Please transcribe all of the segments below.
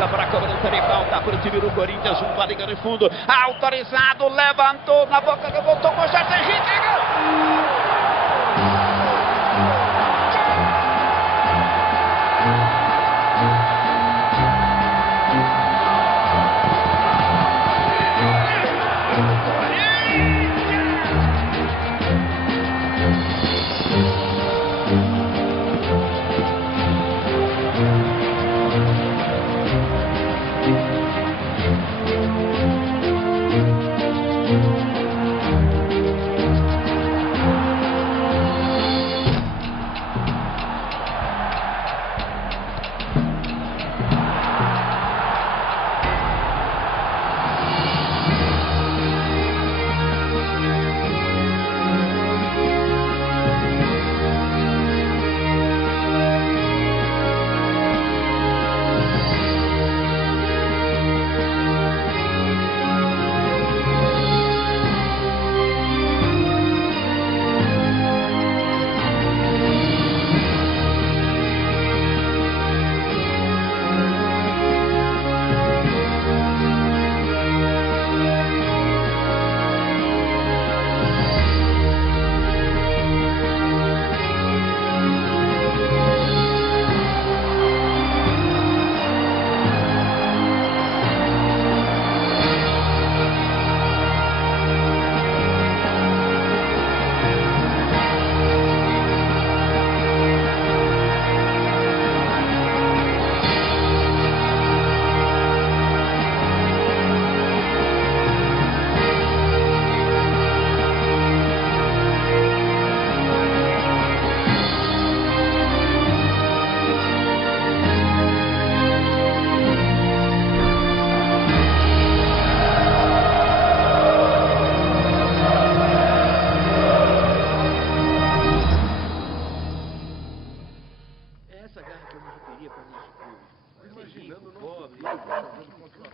Liga para a cobrança de falta para o time do Corinthians junto à linha de fundo. Autorizado, levantou na boca, voltou com o Serginho.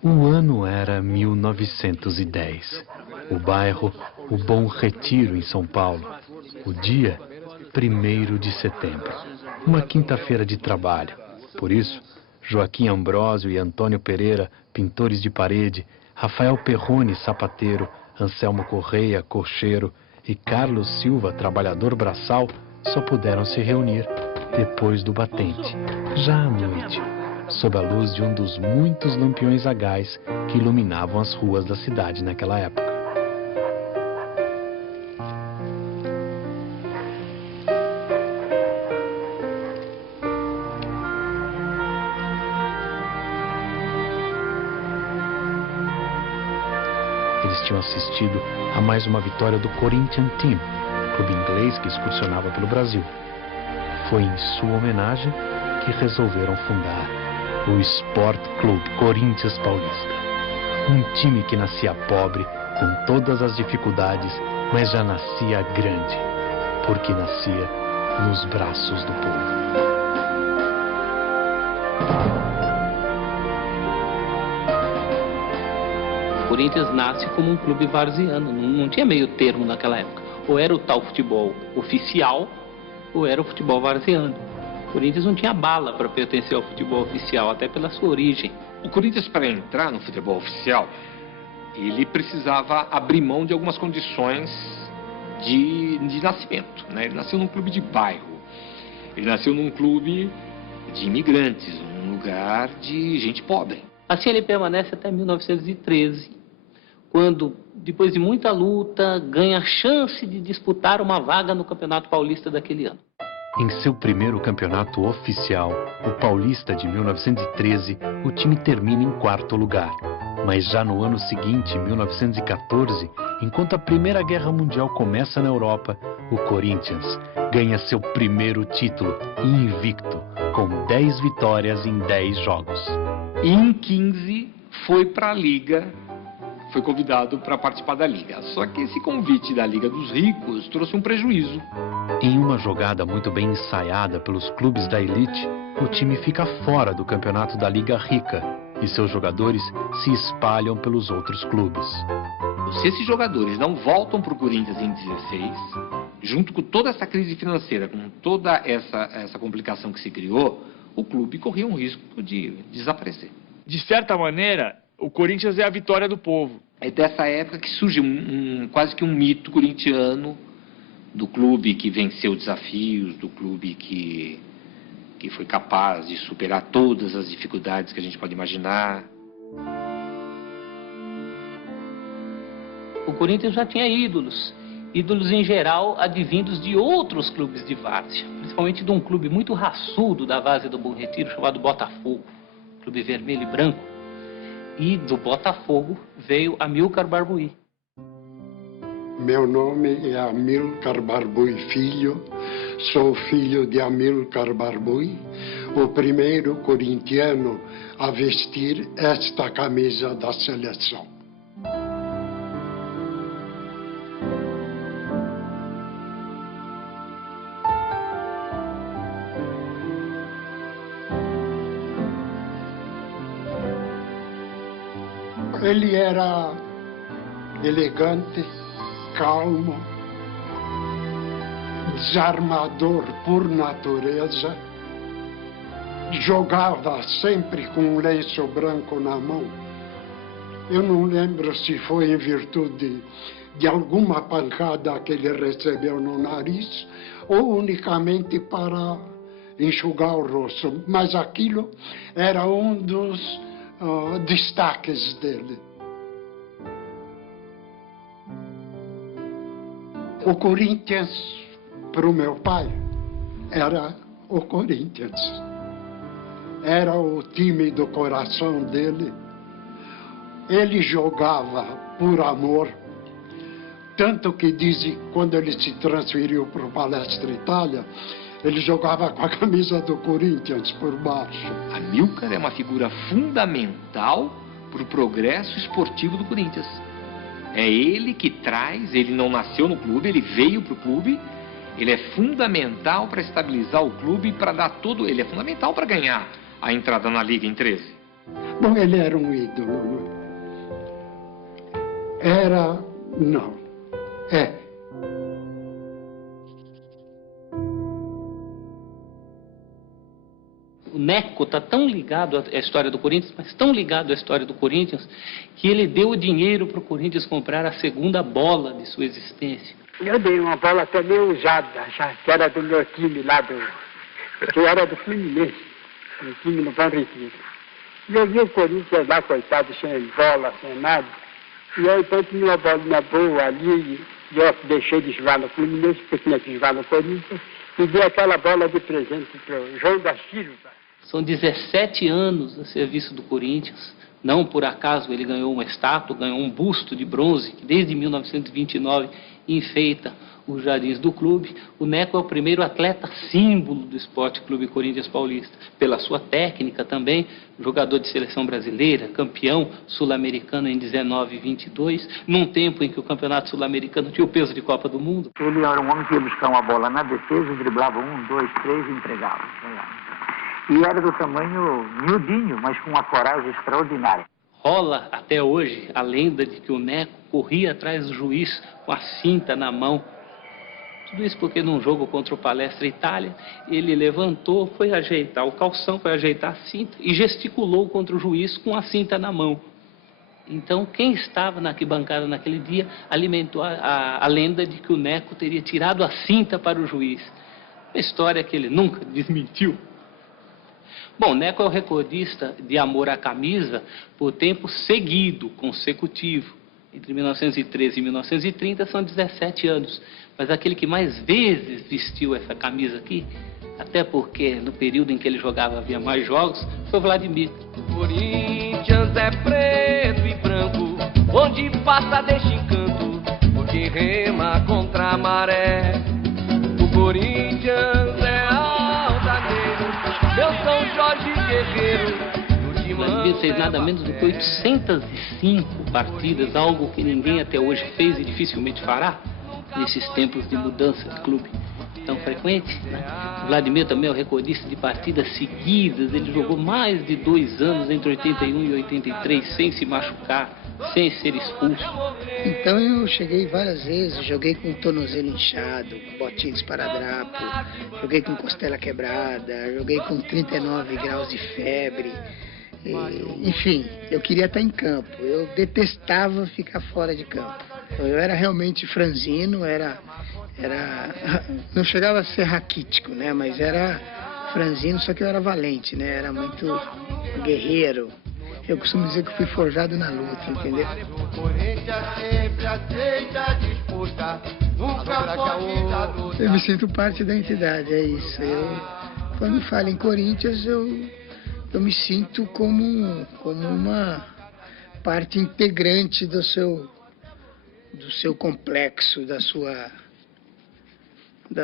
O ano era 1910. O bairro, o Bom Retiro, em São Paulo. O dia, 1º de setembro. Uma quinta-feira de trabalho. Por isso, Joaquim Ambrósio e Antônio Pereira, pintores de parede, Rafael Perrone, sapateiro, Anselmo Correia, cocheiro, e Carlos Silva, trabalhador braçal, só puderam se reunir depois do batente, já à noite, sob a luz de um dos muitos lampiões a gás que iluminavam as ruas da cidade naquela época. Eles tinham assistido a mais uma vitória do Corinthians Team, clube inglês que excursionava pelo Brasil. Foi em sua homenagem que resolveram fundar o Sport Clube Corinthians Paulista. Um time que nascia pobre, com todas as dificuldades, mas já nascia grande, porque nascia nos braços do povo. O Corinthians nasce como um clube varziano, não tinha meio termo naquela época. Ou era o tal futebol oficial, ou era o futebol varziano. O Corinthians não tinha bala para pertencer ao futebol oficial, até pela sua origem. O Corinthians, para entrar no futebol oficial, ele precisava abrir mão de algumas condições de nascimento, né? Ele nasceu num clube de bairro, ele nasceu num clube de imigrantes, num lugar de gente pobre. Assim ele permanece até 1913, quando, depois de muita luta, ganha a chance de disputar uma vaga no Campeonato Paulista daquele ano. Em seu primeiro campeonato oficial, o Paulista de 1913, o time termina em 4º lugar. Mas já no ano seguinte, 1914, enquanto a Primeira Guerra Mundial começa na Europa, o Corinthians ganha seu primeiro título, invicto, com 10 vitórias em 10 jogos. E em 15 foi para a Liga, foi convidado para participar da Liga. Só que esse convite da Liga dos Ricos trouxe um prejuízo. Em uma jogada muito bem ensaiada pelos clubes da elite, o time fica fora do campeonato da Liga Rica e seus jogadores se espalham pelos outros clubes. Se esses jogadores não voltam para o Corinthians em 16, junto com toda essa crise financeira, com toda essa complicação que se criou, o clube corria um risco de desaparecer. de certa maneira, o Corinthians é a vitória do povo. É dessa época que surge quase que um mito corintiano do clube que venceu desafios, do clube que foi capaz de superar todas as dificuldades que a gente pode imaginar. O Corinthians já tinha ídolos em geral advindos de outros clubes de várzea, principalmente de um clube muito raçudo da várzea do Bom Retiro, chamado Botafogo, clube vermelho e branco. E do Botafogo veio Amilcar Barbuí. Meu nome é Amilcar Barbuí Filho, sou filho de Amilcar Barbuí, o primeiro corintiano a vestir esta camisa da seleção. Ele era elegante, calmo, desarmador por natureza, jogava sempre com um lenço branco na mão. Eu não lembro se foi em virtude de alguma pancada que ele recebeu no nariz ou unicamente para enxugar o rosto, mas aquilo era um dos destaques dele. O Corinthians, para o meu pai, era o Corinthians. Era o time do coração dele. Ele jogava por amor, tanto que dizem, quando ele se transferiu para o Palestra Itália, ele jogava com a camisa do Corinthians por baixo. Amilcar é uma figura fundamental para o progresso esportivo do Corinthians. É ele que traz, ele não nasceu no clube, ele veio para o clube, ele é fundamental para estabilizar o clube, para dar todo, ele é fundamental para ganhar a entrada na Liga em 13. Bom, ele era um ídolo. É. O Neco está tão ligado à história do Corinthians, mas tão ligado à história do Corinthians, que ele deu o dinheiro para o Corinthians comprar a segunda bola de sua existência. Eu dei uma bola até meio usada, já, que era do meu time lá, que era do Fluminense, o time no Bom Retiro. E eu vi o Corinthians lá, coitado, sem bola, sem nada. E eu então tinha uma bolinha boa ali, e eu deixei de jogar no Fluminense, porque tinha que jogar no Corinthians, e dei aquela bola de presente para o João da Silva. São 17 anos a serviço do Corinthians. Não por acaso ele ganhou uma estátua, ganhou um busto de bronze, que desde 1929 enfeita os jardins do clube. O Neco é o primeiro atleta símbolo do Esporte Clube Corinthians Paulista. Pela sua técnica também, jogador de seleção brasileira, campeão sul-americano em 19 e 22, num tempo em que o campeonato sul-americano tinha o peso de Copa do Mundo. Ele era um homem que ia buscar uma bola na defesa, driblava 1, 2, 3 e entregava. E era do tamanho miudinho, mas com uma coragem extraordinária. Rola até hoje a lenda de que o Neco corria atrás do juiz com a cinta na mão. Tudo isso porque num jogo contra o Palestra Itália, ele levantou, foi ajeitar o calção, foi ajeitar a cinta e gesticulou contra o juiz com a cinta na mão. Então, quem estava na arquibancada naquele dia alimentou a lenda de que o Neco teria tirado a cinta para o juiz. Uma história que ele nunca desmentiu. Bom, Neco é o recordista de amor à camisa por tempo seguido, consecutivo. Entre 1913 e 1930 são 17 anos. Mas aquele que mais vezes vestiu essa camisa aqui, até porque no período em que ele jogava havia mais jogos, foi o Vladimir. Corinthians é preto e branco, onde passa deixa encanto, porque rema contra a maré. O Corinthians é altaneiro, meu São Jorge guerreiro. Vladimir fez nada menos do que 805 partidas, algo que ninguém até hoje fez e dificilmente fará, nesses tempos de mudança de clube tão frequente, né? O Vladimir também é o recordista de partidas seguidas, ele jogou mais de 2 anos entre 81 e 83, sem se machucar, sem ser expulso. Então eu cheguei várias vezes, joguei com o tornozelo inchado, com botinha de esparadrapo, joguei com costela quebrada, joguei com 39 graus de febre, Enfim, eu queria estar em campo. Eu detestava ficar fora de campo. Eu era realmente franzino, não chegava a ser raquítico, né? Mas era franzino, só que eu era valente, né? Era muito guerreiro. Eu costumo dizer que fui forjado na luta, entendeu? Eu me sinto parte da entidade, é isso. Quando falo em Corinthians, eu me sinto como uma parte integrante do seu complexo, da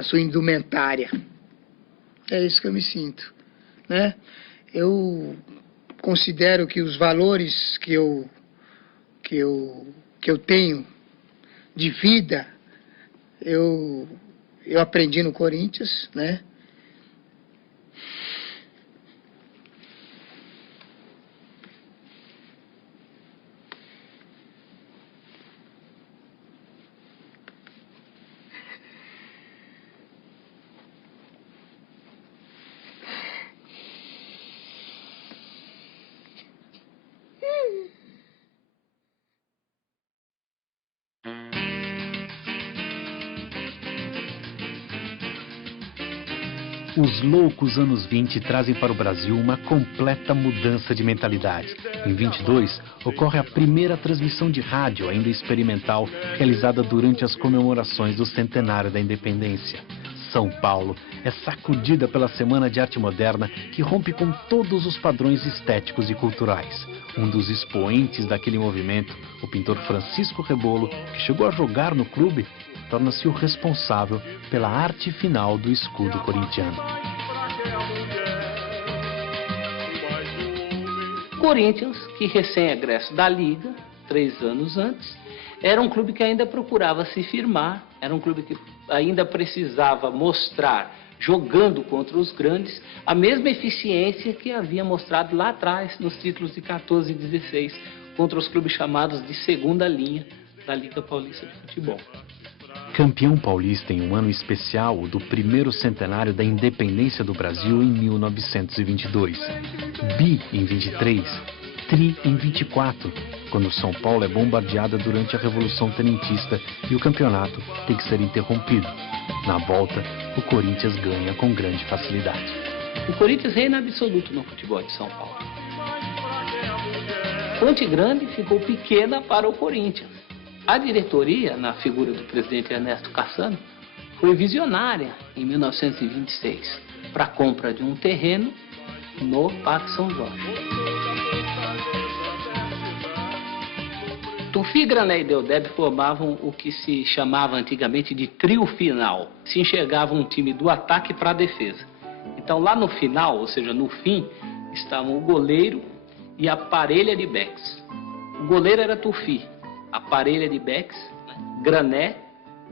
sua indumentária. É isso que eu me sinto, né? Eu considero que os valores que eu tenho de vida, eu aprendi no Corinthians, né? Os loucos anos 20 trazem para o Brasil uma completa mudança de mentalidade. Em 22, ocorre a primeira transmissão de rádio, ainda experimental, realizada durante as comemorações do centenário da independência. São Paulo é sacudida pela Semana de Arte Moderna, que rompe com todos os padrões estéticos e culturais. Um dos expoentes daquele movimento, o pintor Francisco Rebolo, que chegou a jogar no clube, torna-se o responsável pela arte final do escudo corintiano. Corinthians, que recém-egresso da Liga, 3 anos antes, era um clube que ainda procurava se firmar, era um clube que ainda precisava mostrar, jogando contra os grandes, a mesma eficiência que havia mostrado lá atrás, nos títulos de 14 e 16, contra os clubes chamados de segunda linha da Liga Paulista de Futebol. Campeão paulista em um ano especial, o do primeiro centenário da independência do Brasil em 1922. Bi em 23, tri em 24, quando São Paulo é bombardeada durante a Revolução Tenentista e o campeonato tem que ser interrompido. Na volta, o Corinthians ganha com grande facilidade. O Corinthians reina absoluto no futebol de São Paulo. Ponte Grande ficou pequena para o Corinthians. A diretoria, na figura do presidente Ernesto Cassano, foi visionária em 1926 para a compra de um terreno no Parque São Jorge. Tufi, Grané e Deodeb formavam o que se chamava antigamente de trio final. Se enxergava um time do ataque para a defesa. Então lá no final, ou seja, no fim, estavam o goleiro e a parelha de backs. O goleiro era Tufi. A parelha de backs, Grané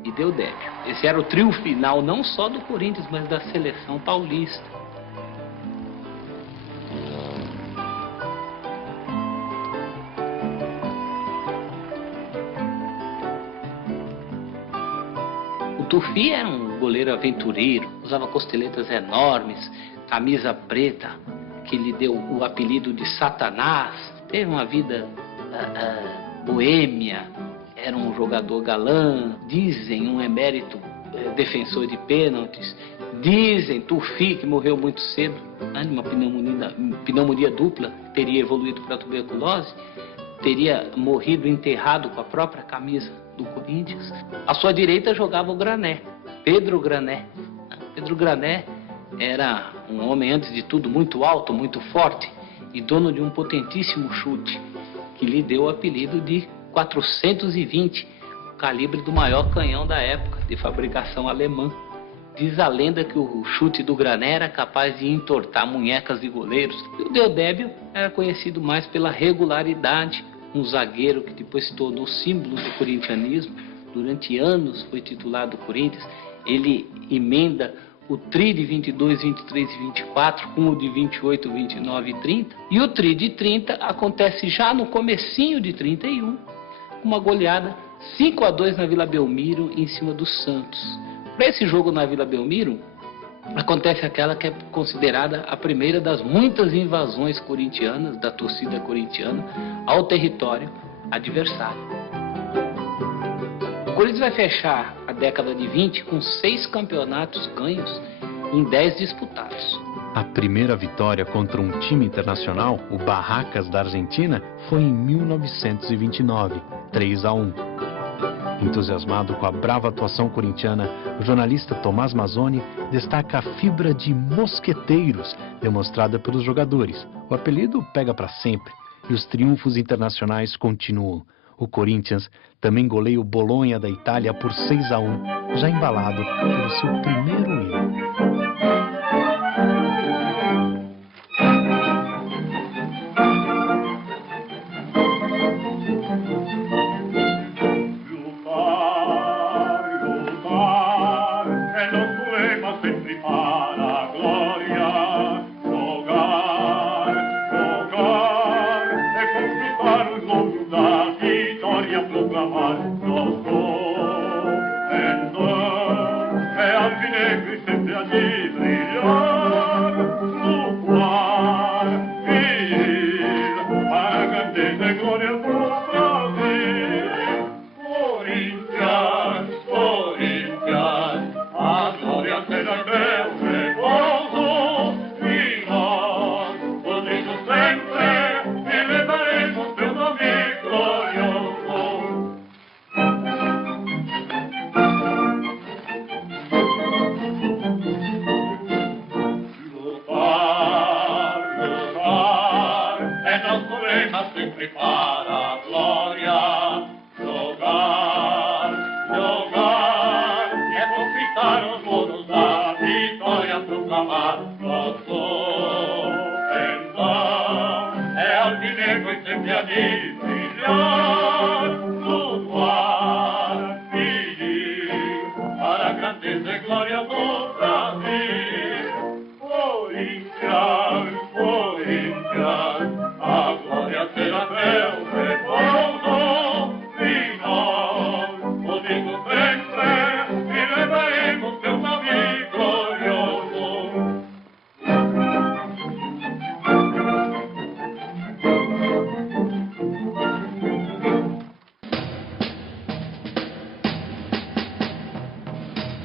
e Deodébio. Esse era o trio final, não só do Corinthians, mas da seleção paulista. O Tufi era um goleiro aventureiro, usava costeletas enormes, camisa preta, que lhe deu o apelido de Satanás. Teve uma vida boêmia, era um jogador galã, dizem um emérito defensor de pênaltis, dizem Tufi, que morreu muito cedo, né, de uma pneumonia dupla, teria evoluído para tuberculose, teria morrido enterrado com a própria camisa do Corinthians. À sua direita jogava o Grané, Pedro Grané. Pedro Grané era um homem, antes de tudo, muito alto, muito forte e dono de um potentíssimo chute, que lhe deu o apelido de 420, o calibre do maior canhão da época, de fabricação alemã. Diz a lenda que o chute do Grané era capaz de entortar munhecas de goleiros. E o Deodébio era conhecido mais pela regularidade, um zagueiro que depois se tornou símbolo do corintianismo. Durante anos foi titular do Corinthians. Ele emenda o tri de 22, 23 e 24 com o de 28, 29 e 30. E o tri de 30 acontece já no comecinho de 31, uma goleada 5-2 na Vila Belmiro em cima do Santos. Para esse jogo na Vila Belmiro, acontece aquela que é considerada a primeira das muitas invasões corintianas, da torcida corintiana, ao território adversário. O Corinthians vai fechar a década de 20 com 6 campeonatos ganhos em 10 disputados. A primeira vitória contra um time internacional, o Barracas da Argentina, foi em 1929, 3-1. Entusiasmado com a brava atuação corintiana, o jornalista Tomás Mazzoni destaca a fibra de mosqueteiros demonstrada pelos jogadores. O apelido pega para sempre e os triunfos internacionais continuam. O Corinthians também goleia o Bolonha da Itália por 6-1, já embalado pelo seu primeiro hino.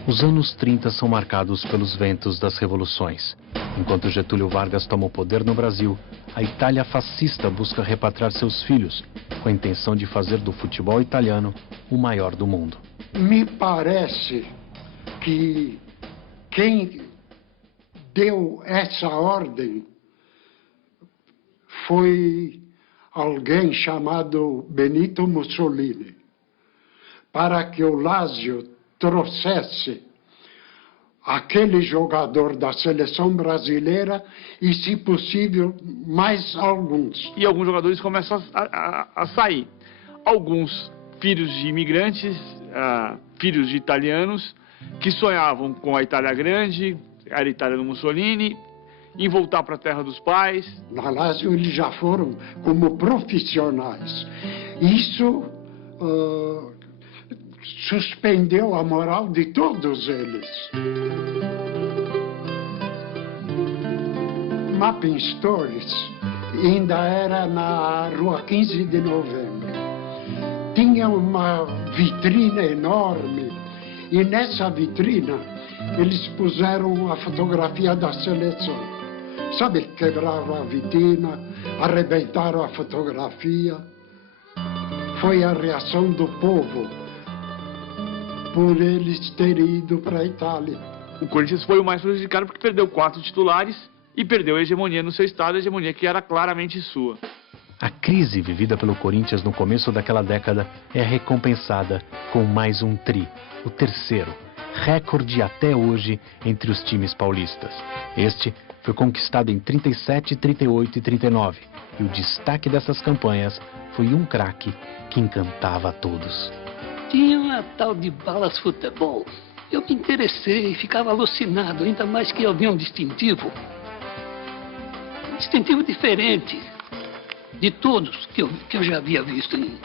Os anos 30 são marcados pelos ventos das revoluções. Enquanto Getúlio Vargas toma o poder no Brasil, a Itália fascista busca repatriar seus filhos, com a intenção de fazer do futebol italiano o maior do mundo. Me parece que quem deu essa ordem foi alguém chamado Benito Mussolini, para que o Lazio trouxesse aquele jogador da seleção brasileira e, se possível, mais alguns. E alguns jogadores começam a sair. Alguns filhos de imigrantes, filhos de italianos, que sonhavam com a Itália grande, a Itália do Mussolini, em voltar para a terra dos pais. Na Lazio eles já foram como profissionais. Isso suspendeu a moral de todos eles. Mapping Stores ainda era na rua 15 de novembro. Tinha uma vitrina enorme e nessa vitrina eles puseram a fotografia da seleção. Sabe, quebraram a vitrina, arrebentaram a fotografia. Foi a reação do povo por eles terem ido para a Itália. O Corinthians foi o mais prejudicado porque perdeu 4 titulares e perdeu a hegemonia no seu estado, a hegemonia que era claramente sua. A crise vivida pelo Corinthians no começo daquela década é recompensada com mais um tri, o terceiro, recorde até hoje entre os times paulistas. Este foi conquistado em 37, 38 e 39, e o destaque dessas campanhas foi um craque que encantava a todos. Tinha uma tal de Balas Futebol. Eu me interessei, ficava alucinado, ainda mais que havia um distintivo diferente de todos que eu já havia visto em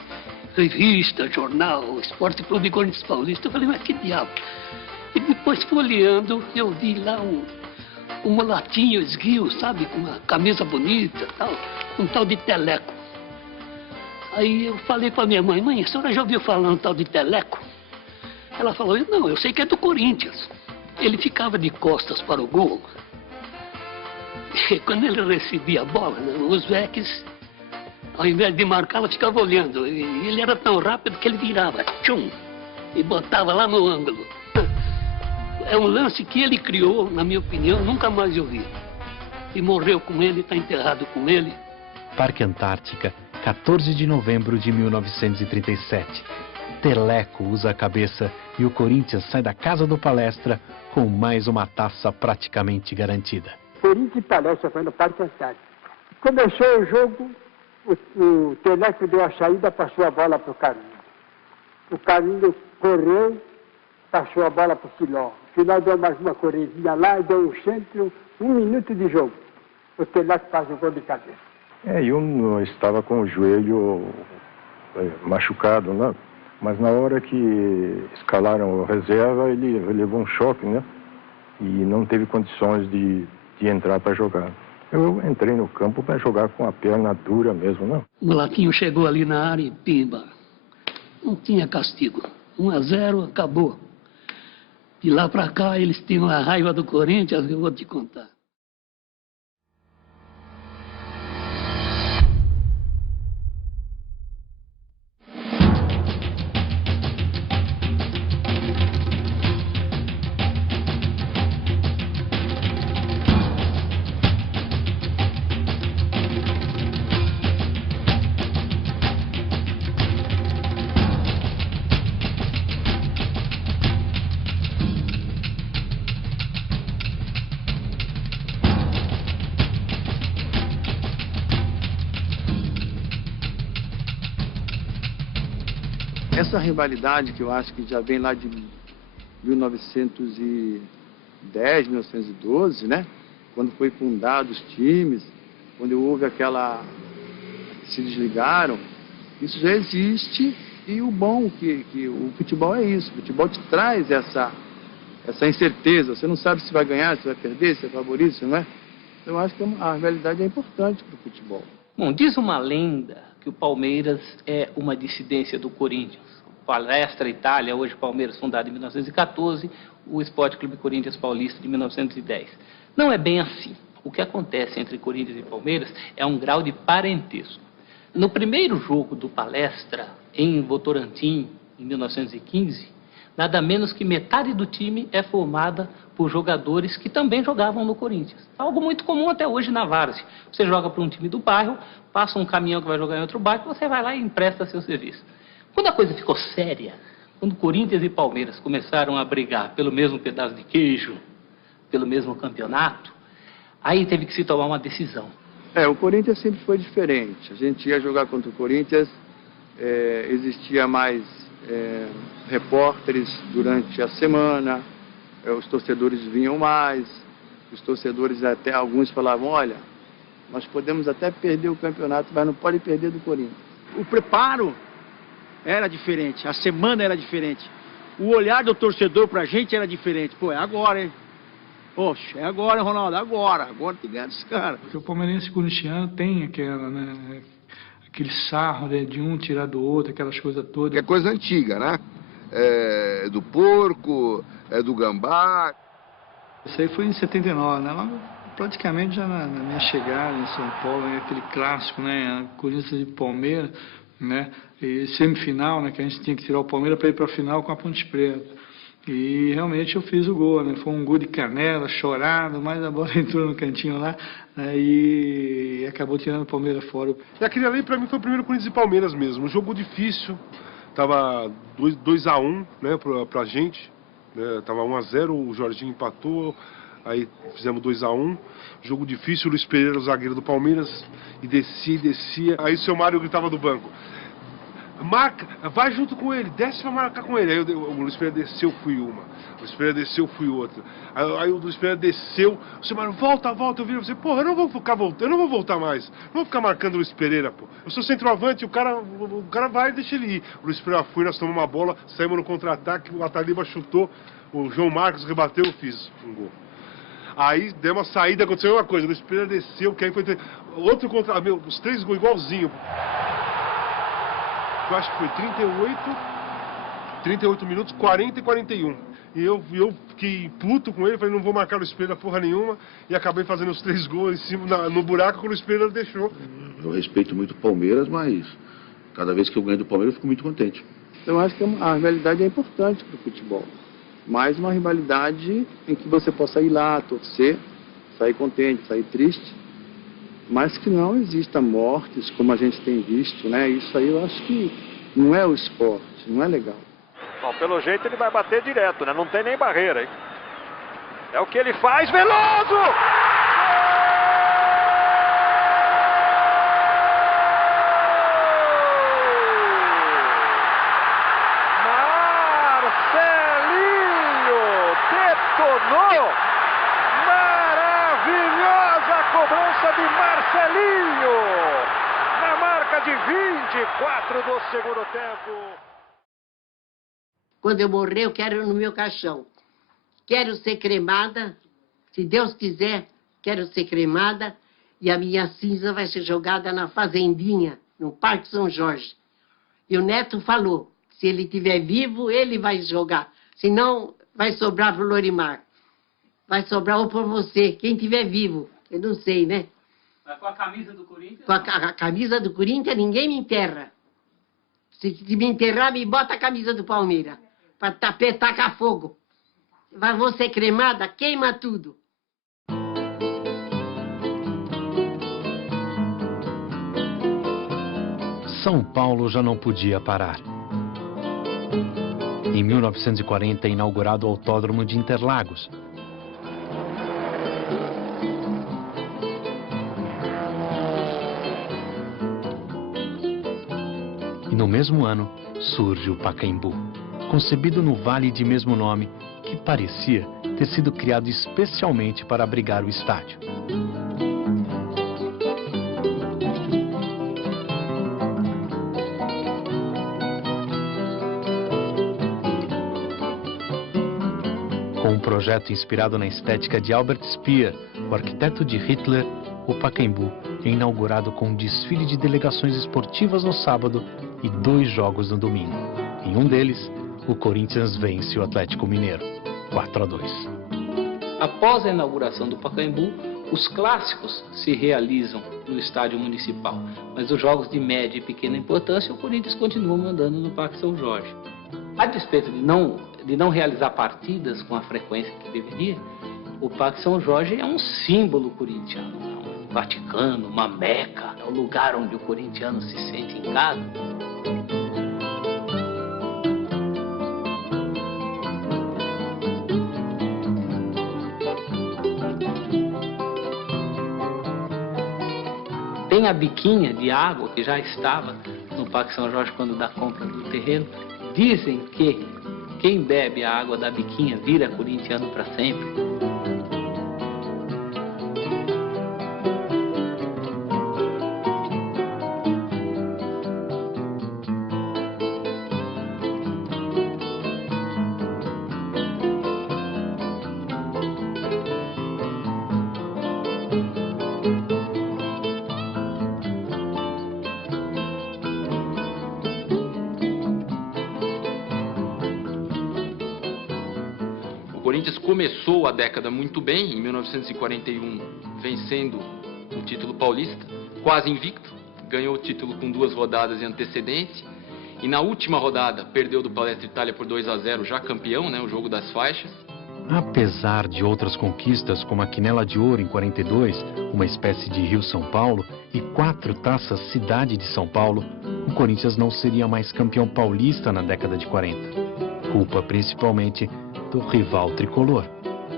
revista, jornal, Esporte Clube Corinthians Paulista. Eu falei, mas que diabo? E depois, folheando, eu vi lá um mulatinho esguio, sabe? Com uma camisa bonita, tal, um tal de Teleco. Aí eu falei para minha mãe: mãe, a senhora já ouviu falar um tal de Teleco? Ela falou: não, eu sei que é do Corinthians. Ele ficava de costas para o gol. E quando ele recebia a bola, né, os veques, ao invés de marcá-la, ficava olhando. E ele era tão rápido que ele virava, tchum, e botava lá no ângulo. É um lance que ele criou, na minha opinião, nunca mais eu vi. E morreu com ele, está enterrado com ele. Parque Antártica, 14 de novembro de 1937. Teleco usa a cabeça e o Corinthians sai da casa do Palestra com mais uma taça praticamente garantida. Corinthians e Palestra foi no Parque Antártico. Começou o jogo, o Teleco deu a saída, passou a bola para o Carlinhos. O Carlinhos correu, passou a bola para o Filó. O Filó deu mais uma corridinha lá, deu um centro, 1 minuto de jogo. O Teleco faz o gol de cabeça. Eu estava com o joelho machucado, né? Mas na hora que escalaram a reserva, ele levou um choque, né? E não teve condições de entrar para jogar. Eu entrei no campo para jogar com a perna dura mesmo, não? O Mulatinho chegou ali na área e pimba. Não tinha castigo. 1-0, acabou. De lá para cá, eles tinham a raiva do Corinthians, eu vou te contar. Essa rivalidade que eu acho que já vem lá de 1910, 1912, né? Quando foi fundado os times, quando houve aquela... se desligaram, isso já existe. E o bom que o futebol é isso. O futebol te traz essa incerteza. Você não sabe se vai ganhar, se vai perder, se é favorito, se não é? Eu acho que a rivalidade é importante para o futebol. Bom, diz uma lenda que o Palmeiras é uma dissidência do Corinthians. Palestra Itália, hoje Palmeiras, fundado em 1914, o Esporte Clube Corinthians Paulista de 1910. Não é bem assim. O que acontece entre Corinthians e Palmeiras é um grau de parentesco. No primeiro jogo do Palestra, em Votorantim, em 1915, nada menos que metade do time é formada por jogadores que também jogavam no Corinthians. Algo muito comum até hoje na várzea. Você joga para um time do bairro, passa um caminhão que vai jogar em outro bairro, você vai lá e empresta seu serviço. Quando a coisa ficou séria, quando Corinthians e Palmeiras começaram a brigar pelo mesmo pedaço de queijo, pelo mesmo campeonato, aí teve que se tomar uma decisão. O Corinthians sempre foi diferente. A gente ia jogar contra o Corinthians, existia mais repórteres durante a semana, os torcedores vinham mais, os torcedores até alguns falavam: olha, nós podemos até perder o campeonato, mas não pode perder do Corinthians. O preparo era diferente, a semana era diferente. O olhar do torcedor pra gente era diferente. Pô, é agora, hein? Poxa, é agora, Ronaldo, agora tem que ganhar desse cara. Porque o palmeirense corintiano tem aquela, né, aquele sarro, né, de um tirar do outro, aquelas coisas todas. É coisa antiga, né? É do porco, é do gambá. Isso aí foi em 79, né? Logo, praticamente já na minha chegada em São Paulo, né, aquele clássico, né? Corinthians e Palmeiras, né? E semifinal, né? Que a gente tinha que tirar o Palmeiras para ir para a final com a Ponte Preta. E realmente eu fiz o gol, né? Foi um gol de canela, chorado, mas a bola entrou no cantinho lá, né? E acabou tirando o Palmeiras fora. E aquele ali pra mim foi o primeiro Corinthians e Palmeiras mesmo. Um jogo difícil, tava 2-1, né, pra gente, né? Tava 1-0, o Jorginho empatou, aí fizemos 2-1. Jogo difícil, o Luiz Pereira, o zagueiro do Palmeiras, e descia. Aí o seu Mário gritava do banco: marca, vai junto com ele, desce pra marcar com ele. Aí o Luiz Pereira desceu, fui uma. O Luiz Pereira desceu, fui outra. Aí o Luiz Pereira desceu, o seu Mário, volta, eu viro você: porra, eu não vou ficar voltando, eu não vou voltar mais. Não vou ficar marcando o Luiz Pereira, pô. Eu sou centroavante, o cara vai e deixa ele ir. O Luiz Pereira foi, nós tomamos uma bola, saímos no contra-ataque, o Ataliba chutou, o João Marcos rebateu, eu fiz um gol. Aí deu uma saída, aconteceu uma coisa, o Luiz Pereira desceu, que aí foi outro contra, os 3 gols igualzinho. Eu acho que foi 38 minutos, 40 e 41. E eu fiquei puto com ele, falei, não vou marcar o Luiz Pereira porra nenhuma, e acabei fazendo os 3 gols em cima, no buraco que o Luiz Pereira deixou. Eu respeito muito o Palmeiras, mas cada vez que eu ganho do Palmeiras eu fico muito contente. Eu acho que a rivalidade é importante para o futebol. Mais uma rivalidade em que você possa ir lá, torcer, sair contente, sair triste, mas que não exista mortes, como a gente tem visto, né? Isso aí eu acho que não é o esporte, não é legal. Bom, pelo jeito ele vai bater direto, né? Não tem nem barreira, hein? É o que ele faz, Veloso! Detonou! Maravilhosa cobrança de Marcelinho! Na marca de 24 do segundo tempo. Quando eu morrer, eu quero no meu caixão. Quero ser cremada, se Deus quiser, quero ser cremada, e a minha cinza vai ser jogada na fazendinha, no Parque São Jorge. E o Neto falou, se ele estiver vivo, ele vai jogar. Senão, vai sobrar pro Lorimar. Vai sobrar ou por você, quem estiver vivo. Eu não sei, né? Mas com a camisa do Corinthians? Com a camisa do Corinthians, ninguém me enterra. Se me enterrar, me bota a camisa do Palmeiras. Para tacar fogo. Vou ser cremada, queima tudo. São Paulo já não podia parar. Em 1940 é inaugurado o Autódromo de Interlagos. E no mesmo ano surge o Pacaembu, concebido no vale de mesmo nome, que parecia ter sido criado especialmente para abrigar o estádio. Com um projeto inspirado na estética de Albert Speer, o arquiteto de Hitler, o Pacaembu é inaugurado com um desfile de delegações esportivas no sábado e 2 jogos no domingo. Em um deles, o Corinthians vence o Atlético Mineiro, 4-2. Após a inauguração do Pacaembu, os clássicos se realizam no estádio municipal, mas os jogos de média e pequena importância, o Corinthians continua mandando no Parque São Jorge. A despeito de não realizar partidas com a frequência que deveria, o Parque São Jorge é um símbolo corintiano, é um Vaticano, uma Meca, é o lugar onde o corintiano se sente em casa. Tem a biquinha de água que já estava no Parque São Jorge quando da compra do terreno. Dizem que quem bebe a água da biquinha vira corintiano para sempre. O Corinthians começou a década muito bem, em 1941, vencendo o título paulista, quase invicto, ganhou o título com 2 rodadas de antecedência, e na última rodada perdeu do Palestra Itália por 2-0, já campeão, né, o jogo das faixas. Apesar de outras conquistas, como a Quinela de Ouro em 42, uma espécie de Rio São Paulo, e 4 taças Cidade de São Paulo, o Corinthians não seria mais campeão paulista na década de 40. Culpa principalmente do rival tricolor,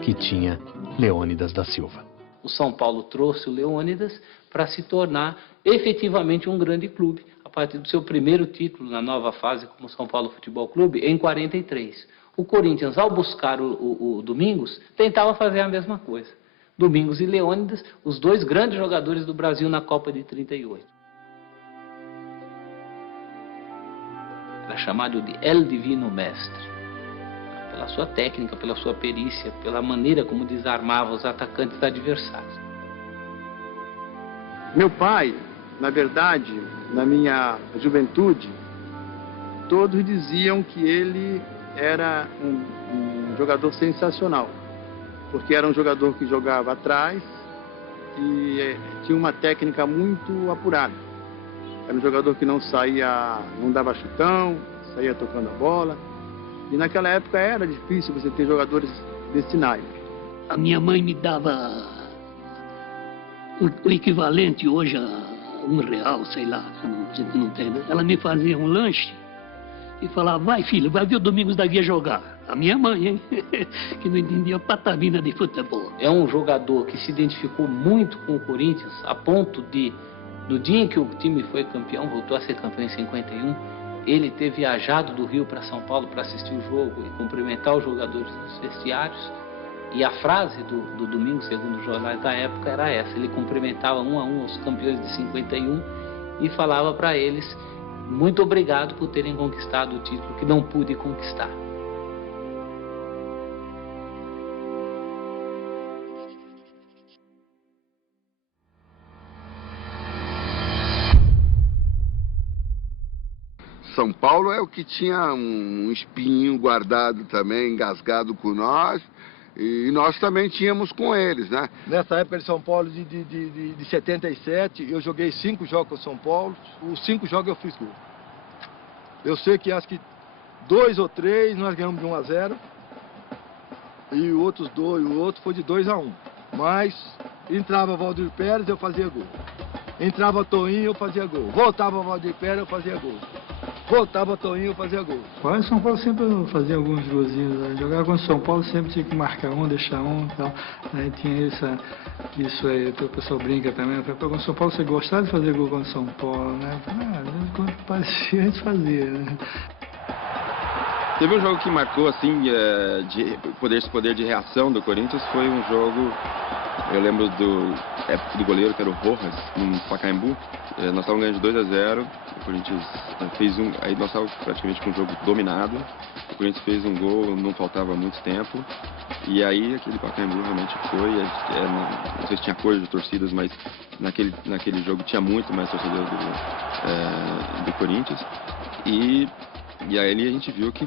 que tinha Leônidas da Silva. O São Paulo trouxe o Leônidas para se tornar efetivamente um grande clube, a partir do seu primeiro título na nova fase como São Paulo Futebol Clube, em 43. O Corinthians, ao buscar o Domingos, tentava fazer a mesma coisa. Domingos e Leônidas, os 2 grandes jogadores do Brasil na Copa de 38. Era chamado de El Divino Mestre. pela sua técnica, pela sua perícia, pela maneira como desarmava os atacantes adversários. Meu pai, na verdade, na minha juventude, todos diziam que ele era um jogador sensacional, porque era um jogador que jogava atrás e tinha uma técnica muito apurada. Era um jogador que não saía, não dava chutão, saía tocando a bola. E naquela época era difícil você ter jogadores desse naipe. A minha mãe me dava o equivalente hoje a R$1, sei lá, não tem, né? Ela me fazia um lanche e falava, vai filho, vai ver o Domingos da Guia jogar. A minha mãe, hein? Que não entendia patavina de futebol. É um jogador que se identificou muito com o Corinthians, a ponto de, no dia em que o time foi campeão, voltou a ser campeão em 51, ele ter viajado do Rio para São Paulo para assistir o jogo e cumprimentar os jogadores nos vestiários. E a frase do Domingos, segundo os jornais da época, era essa. Ele cumprimentava um a um os campeões de 51 e falava para eles, muito obrigado por terem conquistado o título que não pude conquistar. São Paulo é o que tinha um espinho guardado também, engasgado com nós, e nós também tínhamos com eles, né? Nessa época de São Paulo, de 77, eu joguei 5 jogos com São Paulo, os 5 jogos eu fiz gol. Eu sei que acho que 2 ou 3 nós ganhamos de 1-0, e o outro foi de 2-1. Mas entrava Valdir Pérez, eu fazia gol. Entrava Toinho, eu fazia gol. Voltava Valdir Pérez, eu fazia gol. Voltava Toinho, eu fazia gol. O São Paulo sempre fazia alguns golzinhos. Né? Jogar contra o São Paulo sempre tinha que marcar um, deixar um e tal. Aí tinha isso aí, o pessoal brinca também. Contra o São Paulo você gostava de fazer gol contra o São Paulo, né? Quando parecia, a gente fazia, né? Teve um jogo que marcou, assim, esse poder de reação do Corinthians, foi um jogo, eu lembro do goleiro, que era o Rojas, no Pacaembu. Nós estávamos ganhando de 2-0, o Corinthians fez aí nós estávamos praticamente com o jogo dominado, o Corinthians fez um gol, não faltava muito tempo, e aí aquele Pacaembu realmente foi, não sei se tinha cor de torcidas, mas naquele jogo tinha muito mais torcedor do Corinthians, e aí a gente viu que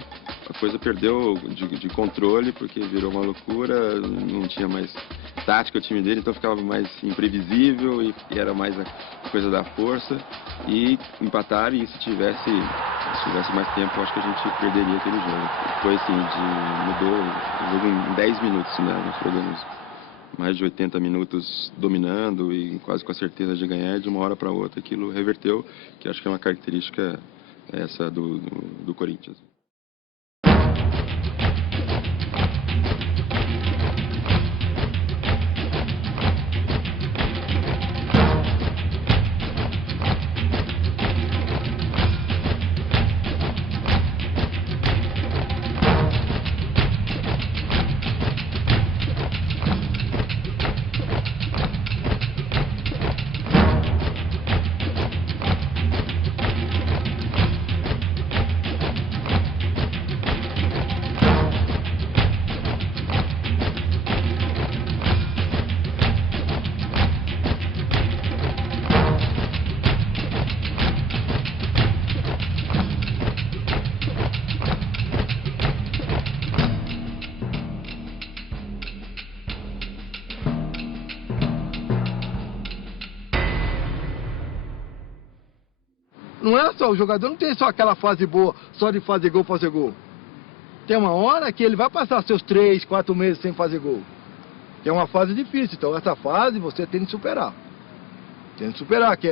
a coisa perdeu de controle, porque virou uma loucura, não tinha mais tática o time dele, então ficava mais imprevisível e era mais a coisa da força. E empataram, e se tivesse mais tempo, eu acho que a gente perderia aquele jogo. Foi assim, mudou o jogo em 10 minutos, né? Nós jogamos mais de 80 minutos dominando e quase com a certeza de ganhar, de uma hora para outra aquilo reverteu, que acho que é uma característica essa do Corinthians. Não é só, o jogador não tem só aquela fase boa, só de fazer gol. Tem uma hora que ele vai passar seus 3, 4 meses sem fazer gol. Que é uma fase difícil, então essa fase você tem de superar. Tem de superar, que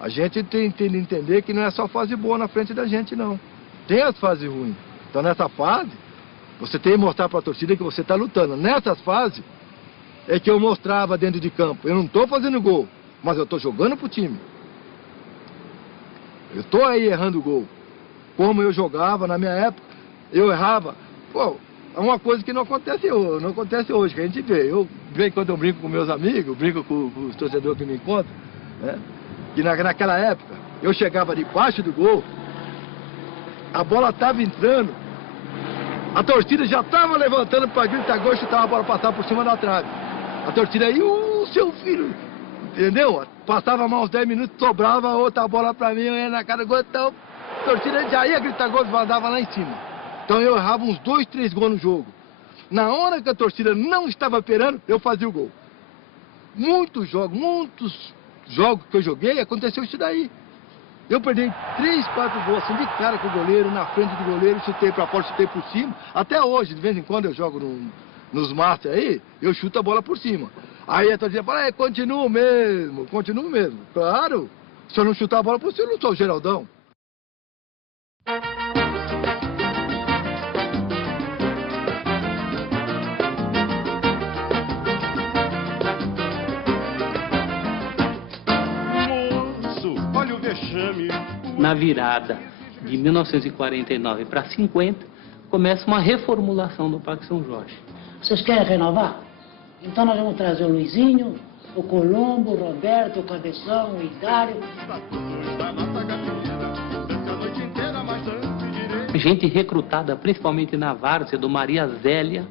a gente tem de entender que não é só fase boa na frente da gente, não. Tem as fases ruins. Então nessa fase, você tem que mostrar para a torcida que você está lutando. Nessas fases, é que eu mostrava dentro de campo. Eu não estou fazendo gol, mas eu estou jogando pro time. Eu estou aí errando gol. Como eu jogava na minha época, eu errava. Pô, é uma coisa que não acontece hoje, que a gente vê. Quando eu brinco com meus amigos, brinco com os torcedores que me encontram, né? Que naquela época, eu chegava debaixo do gol, a bola estava entrando, A torcida já estava levantando para gritar gol e chutava a bola passar por cima da trave. A torcida aí, seu filho, entendeu? Passava mais uns 10 minutos, sobrava outra bola para mim, eu ia na cara do gol, então a torcida já ia gritar gol e mandava lá em cima. Então eu errava uns 2, 3 gols no jogo. Na hora que a torcida não estava esperando, eu fazia o gol. Muitos jogos que eu joguei, aconteceu isso daí. Eu perdi 3, 4 gols assim, de cara com o goleiro, na frente do goleiro, chutei pra fora, chutei por cima. Até hoje, de vez em quando eu jogo nos Masters aí, eu chuto a bola por cima. Aí a torcida fala, continuo mesmo. Claro, se eu não chutar a bola por cima, eu não sou o Geraldão. Na virada de 1949 para 50, começa uma reformulação do Parque São Jorge. Vocês querem renovar? Então nós vamos trazer o Luizinho, o Colombo, o Roberto, o Cabeção, o Idário. Gente recrutada principalmente na várzea do Maria Zélia,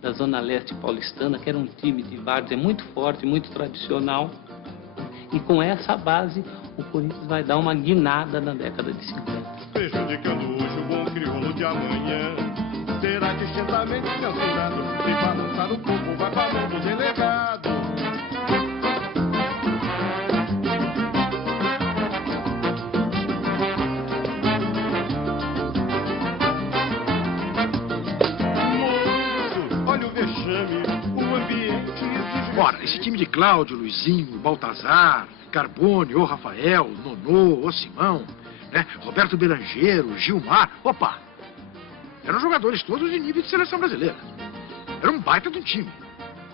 da Zona Leste paulistana, que era um time de várzea muito forte, muito tradicional. E com essa base, o Corinthians vai dar uma guinada na década de 50. Prejudicando hoje o bom crioulo de amanhã. Será distintamente censurado. Se balançar o corpo, vai para mão do delegado. Moço, olha o vexame, o ambiente exige... Ora, esse time de Cláudio, Luizinho, Baltazar, Carbone, o Rafael, Nonô, o Simão, né? Roberto Belangeiro, Gilmar, opa! Eram jogadores todos de nível de seleção brasileira. Era um baita de um time,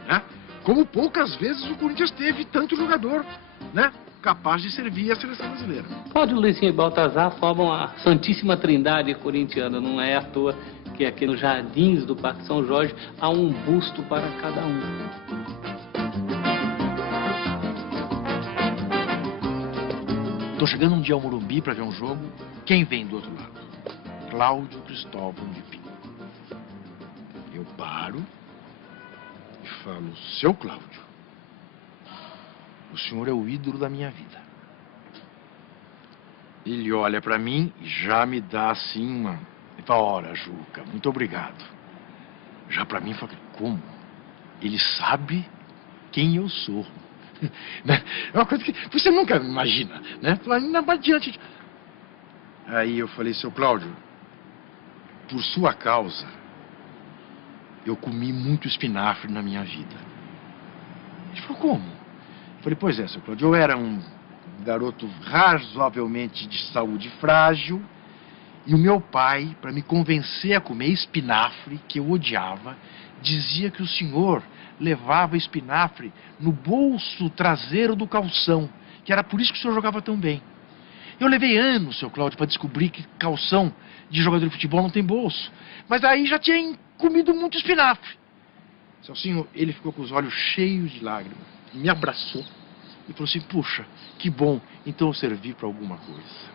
né? Como poucas vezes o Corinthians teve tanto jogador, né? Capaz de servir a seleção brasileira. Cláudio, Luizinho e Baltazar formam a Santíssima Trindade corintiana. Não é à toa que aqui nos jardins do Parque São Jorge há um busto para cada um. Tô chegando um dia ao Morumbi para ver um jogo. Quem vem do outro lado? Cláudio Cristóvão de Pinho. Eu paro e falo, seu Cláudio, o senhor é o ídolo da minha vida. Ele olha para mim e já me dá assim uma... Ele fala, ora, Juca, muito obrigado. Já para mim, fala, como? Ele sabe quem eu sou. É uma coisa que você nunca imagina, né? Ainda mais diante. Aí eu falei, seu Cláudio, por sua causa, eu comi muito espinafre na minha vida. Ele falou, como? Eu falei, pois é, seu Cláudio, eu era um garoto razoavelmente de saúde frágil e o meu pai, para me convencer a comer espinafre, que eu odiava, dizia que o senhor levava espinafre no bolso traseiro do calção, que era por isso que o senhor jogava tão bem. Eu levei anos, seu Cláudio, para descobrir que calção de jogador de futebol não tem bolso. Mas aí já tinha comido muito espinafre. Celcinho, ele ficou com os olhos cheios de lágrimas, me abraçou e falou assim, puxa, que bom, então eu servi para alguma coisa.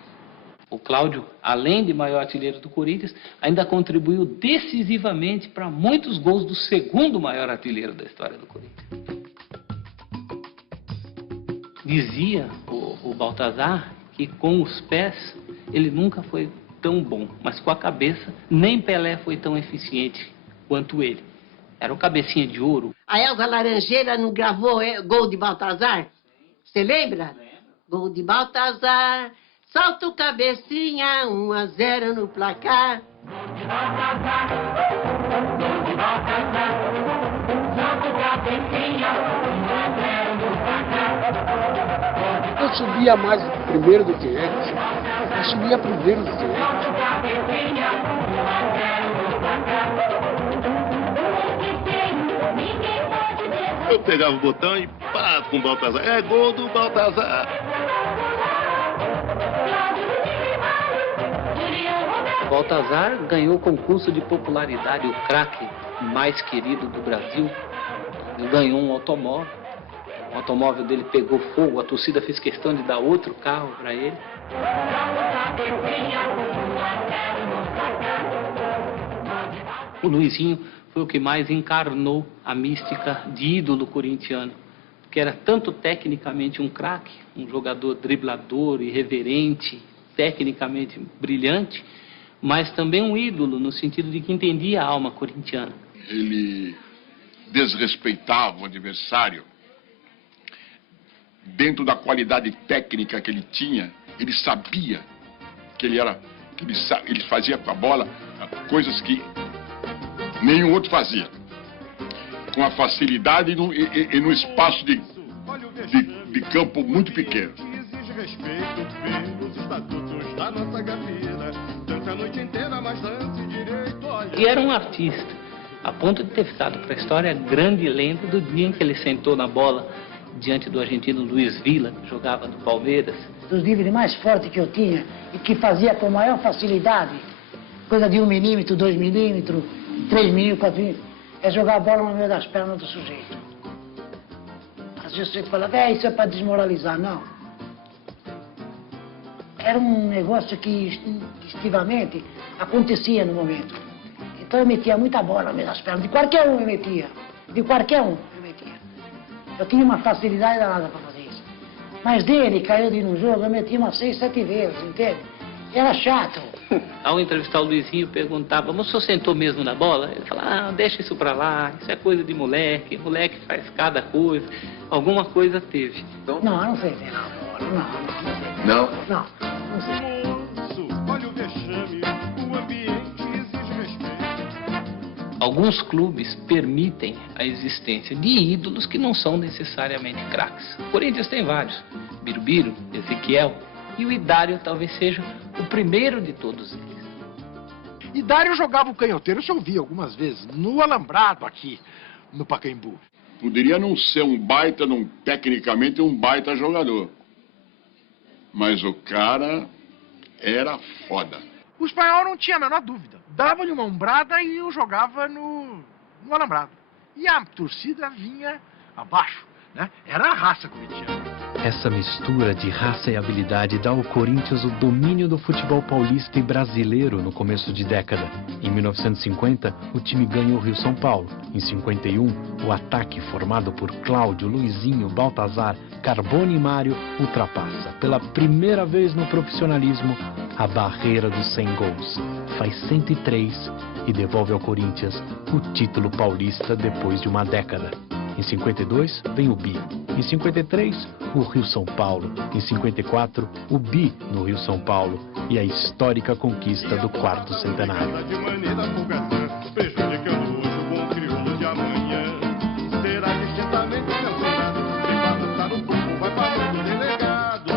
O Cláudio, além de maior artilheiro do Corinthians, ainda contribuiu decisivamente para muitos gols do segundo maior artilheiro da história do Corinthians. Dizia o Baltazar que com os pés ele nunca foi tão bom, mas com a cabeça nem Pelé foi tão eficiente quanto ele. Era o cabecinha de ouro. A Elza Laranjeira não gravou gol de Baltazar? Você lembra? Gol de Baltazar... Salta o cabecinha, 1-0 no placar. Eu subia mais primeiro do que eles. Eu subia primeiro do que eles. Eu pegava o botão e pá, com o Baltazar. É gol do Baltazar. Baltazar ganhou o concurso de popularidade, o craque mais querido do Brasil. Ele ganhou um automóvel. O automóvel dele pegou fogo, a torcida fez questão de dar outro carro para ele. O Luizinho foi o que mais encarnou a mística de ídolo corintiano, que era tanto tecnicamente um craque, um jogador driblador, irreverente, tecnicamente brilhante, mas também um ídolo no sentido de que entendia a alma corintiana. Ele desrespeitava o adversário. Dentro da qualidade técnica que ele tinha, ele sabia que ele fazia com a bola coisas que nenhum outro fazia. Com a facilidade e no espaço de campo muito pequeno. Exige respeito pelos estatutos da nossa gafieira. Dança a noite inteira, mas dance direito, olha. E era um artista, a ponto de ter ficado para a história a grande lenda do dia em que ele sentou na bola diante do argentino Luiz Villa, que jogava no Palmeiras. Dos livros mais fortes que eu tinha e que fazia com maior facilidade, coisa de 1 milímetro, 2 milímetros, 3 milímetros, 4 milímetros, é jogar a bola no meio das pernas do sujeito. Às vezes você fala, isso é para desmoralizar. Não. Era um negócio que instintivamente acontecia no momento. Então eu metia muita bola no meio das pernas, de qualquer um eu metia. De qualquer um eu metia. Eu tinha uma facilidade danada para fazer isso. Mas dele, caiu de no jogo, eu metia umas 6, 7 vezes, entende? Era chato. Ao entrevistar o Luizinho, perguntava, mas o senhor sentou mesmo na bola? Ele falava, deixa isso pra lá, isso é coisa de moleque, moleque faz cada coisa. Alguma coisa teve. Então... Não, eu não sentei na bola, não. Não. Olha o vexame, o ambiente exige respeito. Alguns clubes permitem a existência de ídolos que não são necessariamente craques. O Corinthians tem vários. Birubiru, Ezequiel e o Idário talvez seja o primeiro de todos eles. Idário jogava o canhoteiro, eu ouvi algumas vezes, no alambrado aqui, no Pacaembu. Poderia não ser um baita, tecnicamente um baita jogador. Mas o cara era foda. O espanhol não tinha a menor dúvida. Dava-lhe uma ombrada e eu jogava no alambrado. E a torcida vinha abaixo, né? Era a raça corintiana. Essa mistura de raça e habilidade dá ao Corinthians o domínio do futebol paulista e brasileiro no começo de década. Em 1950, o time ganha o Rio-São Paulo. Em 51, o ataque formado por Cláudio, Luizinho, Baltazar, Carbone e Mário ultrapassa, pela primeira vez no profissionalismo, a barreira dos 100 gols. Faz 103 e devolve ao Corinthians o título paulista depois de uma década. Em 52, vem o Bi. Em 53, o Rio-São Paulo. Em 54, o Bi no Rio-São Paulo. E a histórica conquista do 4º centenário. Prejudicando hoje o bom crioulo de amanhã. Será distintamente censurado. E balançar o corpo vai falando delegado.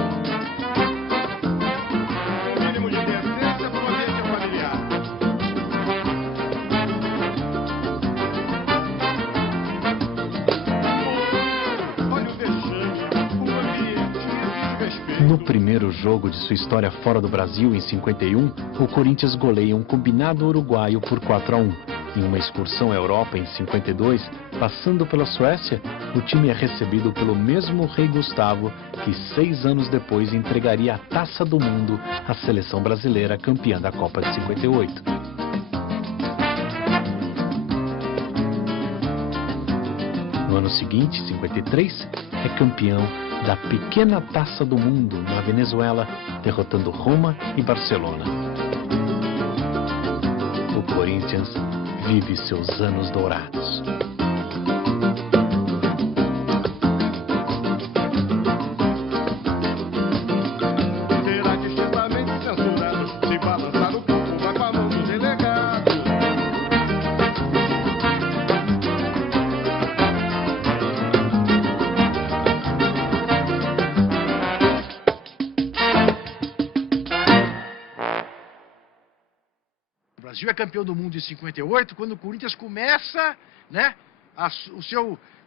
O mínimo de decência para o ambiente familiar. No primeiro jogo de sua história fora do Brasil, em 51, o Corinthians goleia um combinado uruguaio por 4-1. Em uma excursão à Europa, em 52, passando pela Suécia, o time é recebido pelo mesmo rei Gustavo, que 6 anos depois entregaria a Taça do Mundo à seleção brasileira campeã da Copa de 58. No ano seguinte, 53, é campeão da pequena Taça do Mundo na Venezuela, derrotando Roma e Barcelona. O Corinthians vive seus anos dourados. Será distintamente censurado. Se balançar o corpo vai pra mão do delegado. O Brasil é campeão do mundo em 58, quando o Corinthians começa, né,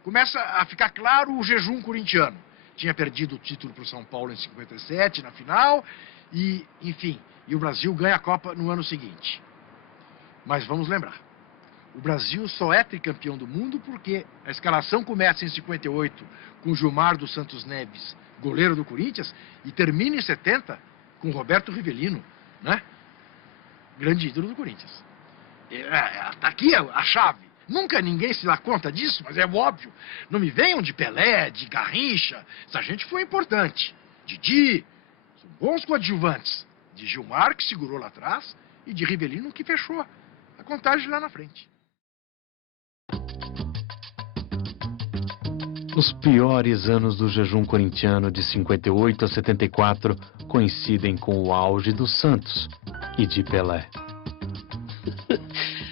começa a ficar claro o jejum corintiano. Tinha perdido o título para o São Paulo em 57, na final, e, enfim, e o Brasil ganha a Copa no ano seguinte. Mas vamos lembrar, o Brasil só é tricampeão do mundo porque a escalação começa em 58 com Gilmar dos Santos Neves, goleiro do Corinthians, e termina em 70 com Roberto Rivelino, né? Grande ídolo do Corinthians. Tá aqui a chave. Nunca ninguém se dá conta disso, mas é óbvio. Não me venham de Pelé, de Garrincha. Essa gente foi importante. Didi, são bons coadjuvantes. De Gilmar, que segurou lá atrás, e de Rivelino, que fechou a contagem lá na frente. Os piores anos do jejum corintiano de 58 a 74 coincidem com o auge do Santos e de Pelé.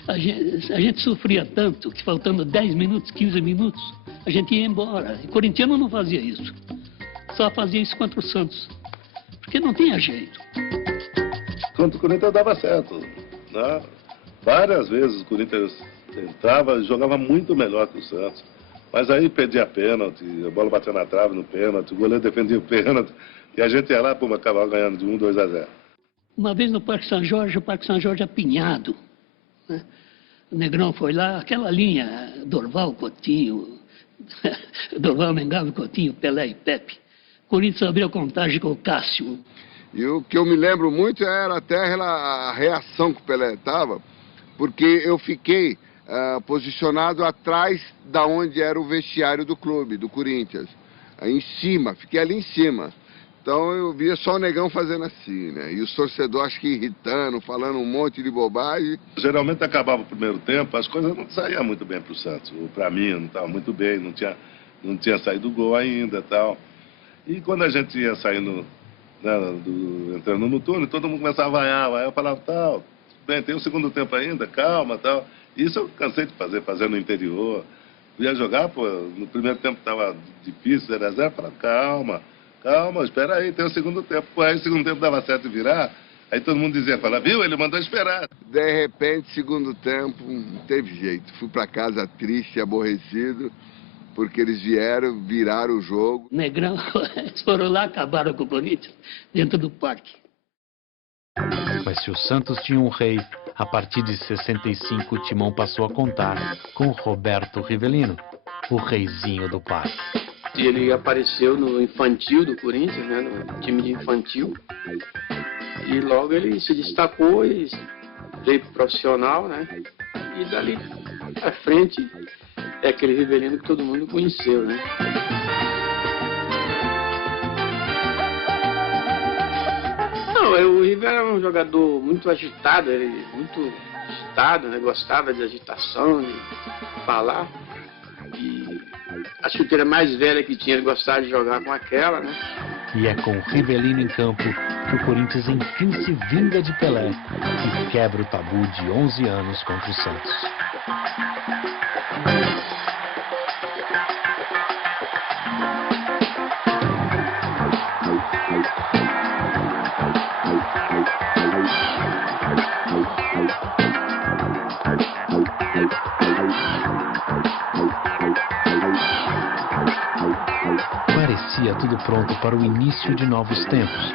A gente sofria tanto que faltando 10 minutos, 15 minutos, a gente ia embora. E o corintiano não fazia isso. Só fazia isso contra o Santos. Porque não tinha jeito. Contra o Corinthians dava certo. Né? Várias vezes o Corinthians entrava e jogava muito melhor que o Santos. Mas aí perdia pênalti, a bola batia na trave no pênalti, o goleiro defendia o pênalti. E a gente ia lá, pô, acabava ganhando de 1-2 a 0. Uma vez no Parque São Jorge, o Parque São Jorge apinhado. Né? O Negrão foi lá, aquela linha, Dorval, Coutinho, Dorval, Mengalva, Coutinho, Pelé e Pepe. O Corinthians abriu a contagem com o Cássio. E o que eu me lembro muito era até a reação que o Pelé estava, porque eu fiquei posicionado atrás da onde era o vestiário do clube, do Corinthians. Em cima, fiquei ali em cima. Então eu via só o Negão fazendo assim, né? E os torcedores acho que irritando, falando um monte de bobagem. Geralmente acabava o primeiro tempo, as coisas não saíam muito bem para o Santos. Para mim não estava muito bem, não tinha saído o gol ainda e tal. E quando a gente ia saindo, né, entrando no túnel, todo mundo começava a vaiar. Aí eu falava, tal, bem, tem o segundo tempo ainda, calma, tal. Isso eu cansei de fazer no interior. Eu ia jogar, pô, no primeiro tempo estava difícil, 0 a 0, eu falava, calma, espera aí, tem o segundo tempo. Pô, aí o segundo tempo dava certo virar, aí todo mundo dizia, viu, ele mandou esperar. De repente, segundo tempo, não teve jeito. Fui para casa triste, aborrecido, porque eles viraram o jogo. Negrão, eles foram lá, acabaram com o Corinthians, dentro do parque. Mas se o Santos tinha um rei, a partir de 65 o Timão passou a contar com Roberto Rivelino, o reizinho do parque. Ele apareceu no infantil do Corinthians, né, no time de infantil, e logo ele se destacou e veio pro profissional, né, e dali à frente é aquele Rivelino que todo mundo conheceu, né. Não, o Rivelino era um jogador muito agitado, muito agitado, né, gostava de agitação, de falar, e a chuteira mais velha que tinha, ele gostava de jogar com aquela, né? E é com Rivelino em campo que o Corinthians enfim se vinga de Pelé e quebra o tabu de 11 anos contra o Santos. Parecia tudo pronto para o início de novos tempos,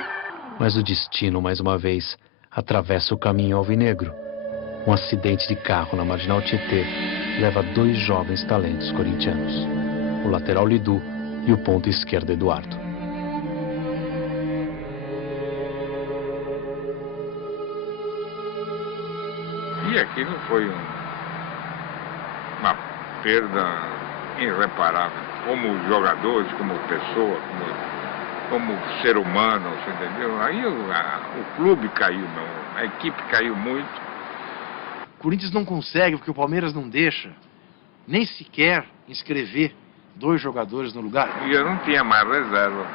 mas o destino, mais uma vez, atravessa o caminho alvinegro. Um acidente de carro na Marginal Tietê leva 2 jovens talentos corintianos, o lateral Lidu e o ponta esquerdo Eduardo. E aquilo foi uma perda irreparável. Como jogadores, como pessoa, como ser humano, você entendeu? Aí o clube caiu, a equipe caiu muito. O Corinthians não consegue, porque o Palmeiras não deixa, nem sequer inscrever 2 jogadores no lugar. E eu não tinha mais reserva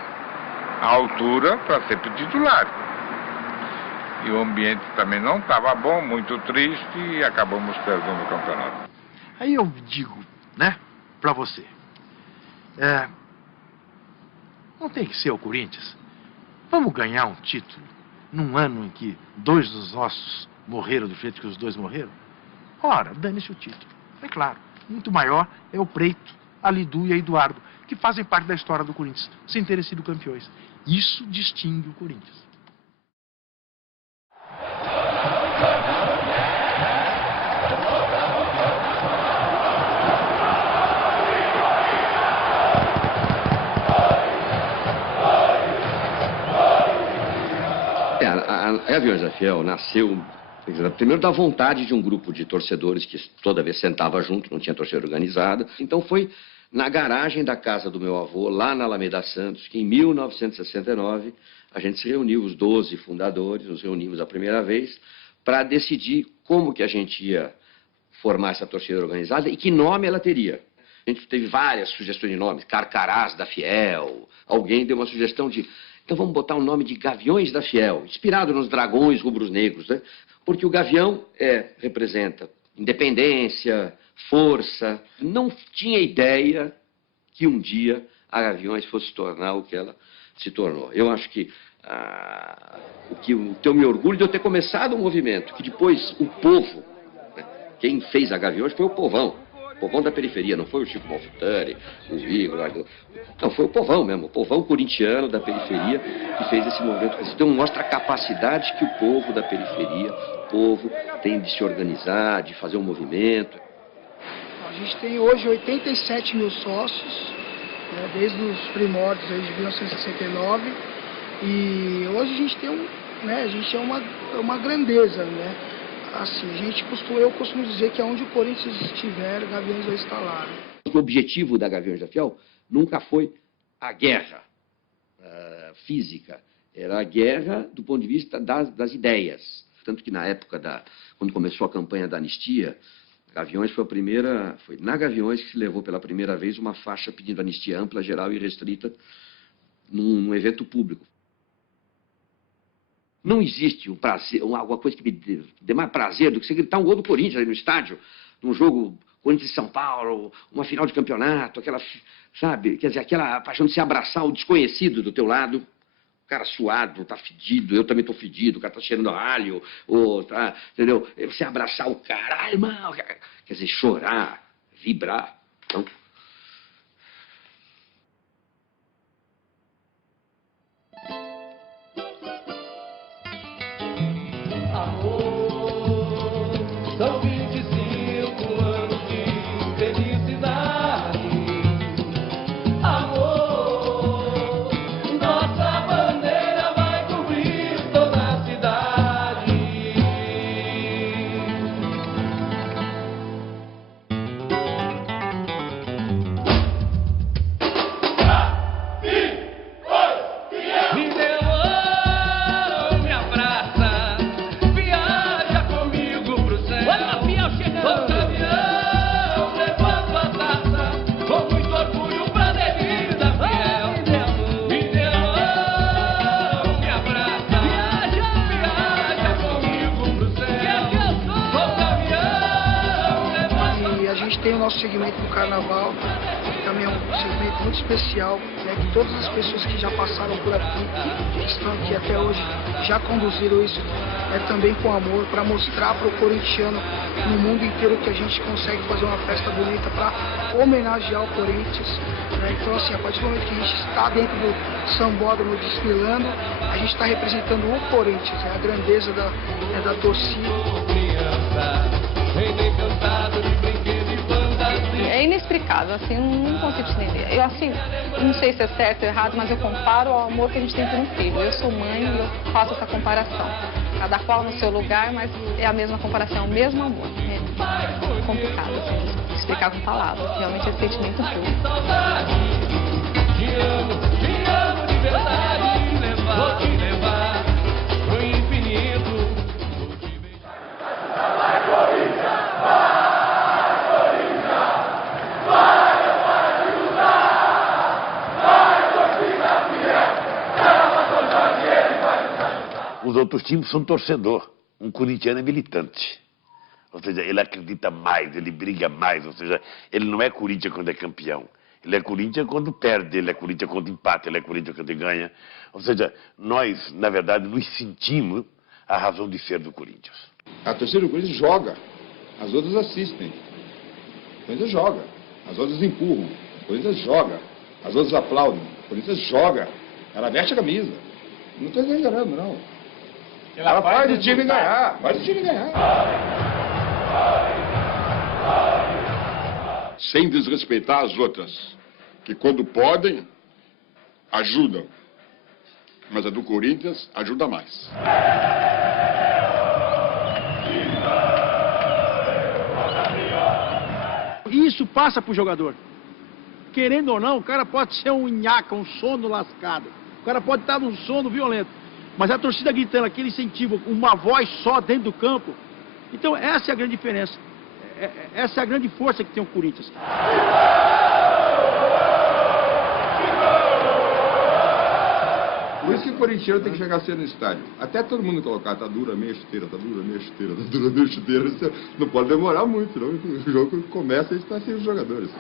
à altura para ser titular. E o ambiente também não estava bom, muito triste, e acabamos perdendo o campeonato. Aí eu digo, né, para você. Não tem que ser o Corinthians. Vamos ganhar um título num ano em que 2 dos nossos morreram do jeito que os 2 morreram? Ora, dane-se o título. É claro, muito maior é o Preito, a Lidu e a Eduardo, que fazem parte da história do Corinthians, sem terem sido campeões. Isso distingue o Corinthians. A Aviões da Fiel nasceu Primeiro, da vontade de um grupo de torcedores que toda vez sentava junto, não tinha torcida organizada. Então foi na garagem da casa do meu avô, lá na Alameda Santos, que em 1969 a gente se reuniu, os 12 fundadores, nos reunimos a primeira vez, para decidir como que a gente ia formar essa torcida organizada e que nome ela teria. A gente teve várias sugestões de nomes, Carcarás da Fiel, alguém deu uma sugestão de, então vamos botar o nome de Gaviões da Fiel, inspirado nos dragões rubros-negros, né? Porque o gavião representa independência, força. Não tinha ideia que um dia a Gaviões fosse tornar o que ela se tornou. Eu acho que eu me orgulho de eu ter começado um movimento, que depois o povo, né, quem fez a Gaviões foi o povão da periferia, não foi o Chico Malfitani, o Igor, não, foi o povão mesmo, o povão corintiano da periferia que fez esse movimento. Então mostra a capacidade que o povo da periferia, o povo tem de se organizar, de fazer um movimento. A gente tem hoje 87 mil sócios, né, desde os primórdios aí de 1969, e hoje a gente tem a gente é uma grandeza, né? Assim, eu costumo dizer que aonde o Corinthians estiver, Gaviões vai estar lá. O objetivo da Gaviões da Fiel nunca foi a guerra física, era a guerra do ponto de vista das ideias. Tanto que na época, quando começou a campanha da anistia, Gaviões foi na Gaviões que se levou pela primeira vez uma faixa pedindo anistia ampla, geral e restrita num evento público. Não existe um prazer, alguma coisa que me dê mais prazer do que você gritar um gol do Corinthians ali no estádio, num jogo Corinthians e São Paulo, uma final de campeonato, aquela, sabe, quer dizer, aquela paixão de se abraçar o desconhecido do teu lado, o cara suado, tá fedido, eu também tô fedido, o cara tá cheirando a alho, tá, entendeu? Você abraçar o cara, irmão, quer dizer, chorar, vibrar, então... São 25 anos de felicidade. Amor, nossa bandeira vai cobrir toda a cidade. Me deu ouro, me abraça. Viaja comigo pro céu. Olha o Fiel chegando. O caminhão levando a taça, com muito orgulho pra Devida Fiel. Me deu ouro, me abraça. Viaja comigo pro céu. O caminhão levando. E a gente tem o nosso segmento do carnaval, que também é um segmento muito especial, né, que todas as pessoas que já passaram por aqui, que estão aqui até hoje, já conduziram isso também com amor, para mostrar para o corintiano no mundo inteiro que a gente consegue fazer uma festa bonita para homenagear o Corinthians. Né? Então, assim, a partir do momento que a gente está dentro do sambódromo desfilando, a gente está representando o Corinthians, a grandeza da torcida. É inexplicável, assim, não consigo entender. Eu, assim, não sei se é certo ou errado, mas eu comparo ao amor que a gente tem por um filho. Eu sou mãe e eu faço essa comparação. Cada qual no seu lugar, mas é a mesma comparação, é o mesmo amor. É complicado, assim, explicar com palavras. Realmente é sentimento puro. Te amo de verdade, vou te levar pro infinito. Vai, Corinthians! Vai, Corinthians! Vai, vai lutar! Vai, torcida fiel! Ela passou Jorge, ele vai. Os outros times são torcedor. Um corintiano é militante. Ou seja, ele acredita mais, ele briga mais. Ou seja, ele não é Corinthians quando é campeão. Ele é Corinthians quando perde, ele é Corinthians quando empata, ele é Corinthians quando ganha. Ou seja, nós, na verdade, nos sentimos a razão de ser do Corinthians. A torcida do Corinthians joga, as outras assistem. O Corinthians joga, as outras empurram. O Corinthians joga, as outras aplaudem. O Corinthians joga, ela veste a camisa. Não estou exagerando, não. Ela faz o time ganhar, faz o time ganhar. Sem desrespeitar as outras, que quando podem, ajudam. Mas a do Corinthians ajuda mais. isso passa pro jogador. Querendo ou não, o cara pode ser um nhaca, um sono lascado. O cara pode estar num sono violento. Mas a torcida gritando, aquele incentivo, uma voz só dentro do campo. Então essa é a grande diferença. Essa é a grande força que tem o Corinthians. Por isso que o corintiano tem que chegar cedo no estádio. Até todo mundo colocar, tá dura, meia chuteira, tá dura, meia chuteira, tá dura, meia chuteira. Isso não pode demorar muito, senão o jogo começa e está sem os jogadores.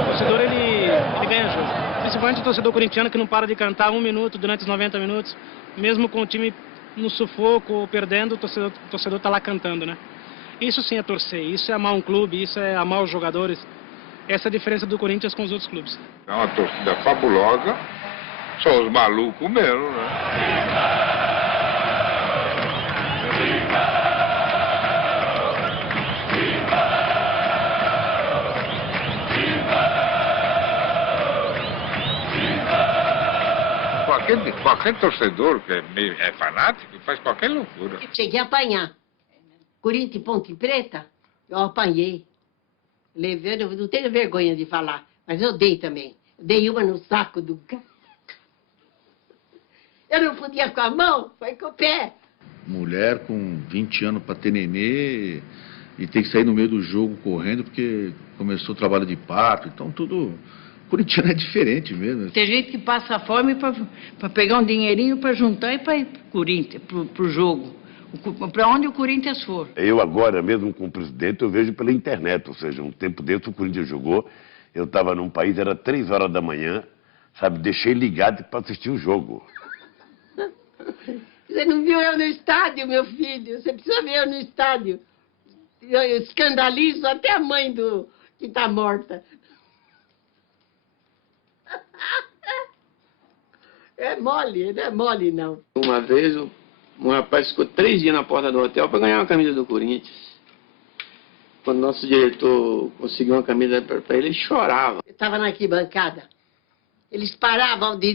O torcedor, ele ganha jogo. Principalmente o torcedor corintiano que não para de cantar 1 minuto durante os 90 minutos. Mesmo com o time no sufoco ou perdendo, o torcedor tá lá cantando, né? Isso sim é torcer, isso é amar um clube, isso é amar os jogadores. Essa é a diferença do Corinthians com os outros clubes. É uma torcida fabulosa, só os malucos mesmo, né? Qualquer torcedor que é fanático faz qualquer loucura. Cheguei a apanhar. Corinthians e Ponte Preta, eu apanhei. Levei, eu não tenho vergonha de falar, mas eu dei também. Dei uma no saco do cara. Eu não podia com a mão, foi com o pé. Mulher com 20 anos para ter nenê e tem que sair no meio do jogo correndo porque começou o trabalho de parto, então tudo... Corintiano é diferente mesmo. Tem gente que passa fome para pegar um dinheirinho para juntar e para ir pro Corinthians, pro jogo. Para onde o Corinthians for. Eu agora, mesmo com o presidente, eu vejo pela internet. Ou seja, um tempo dentro o Corinthians jogou, eu estava num país, era 3 horas da manhã, sabe, deixei ligado para assistir o jogo. Você não viu eu no estádio, meu filho? Você precisa ver eu no estádio. Eu escandalizo até a mãe que está morta. É mole, não é mole, não. Uma vez, um rapaz ficou 3 dias na porta do hotel para ganhar uma camisa do Corinthians. Quando nosso diretor conseguiu uma camisa para ele, ele chorava. Eu estava na arquibancada. Eles paravam de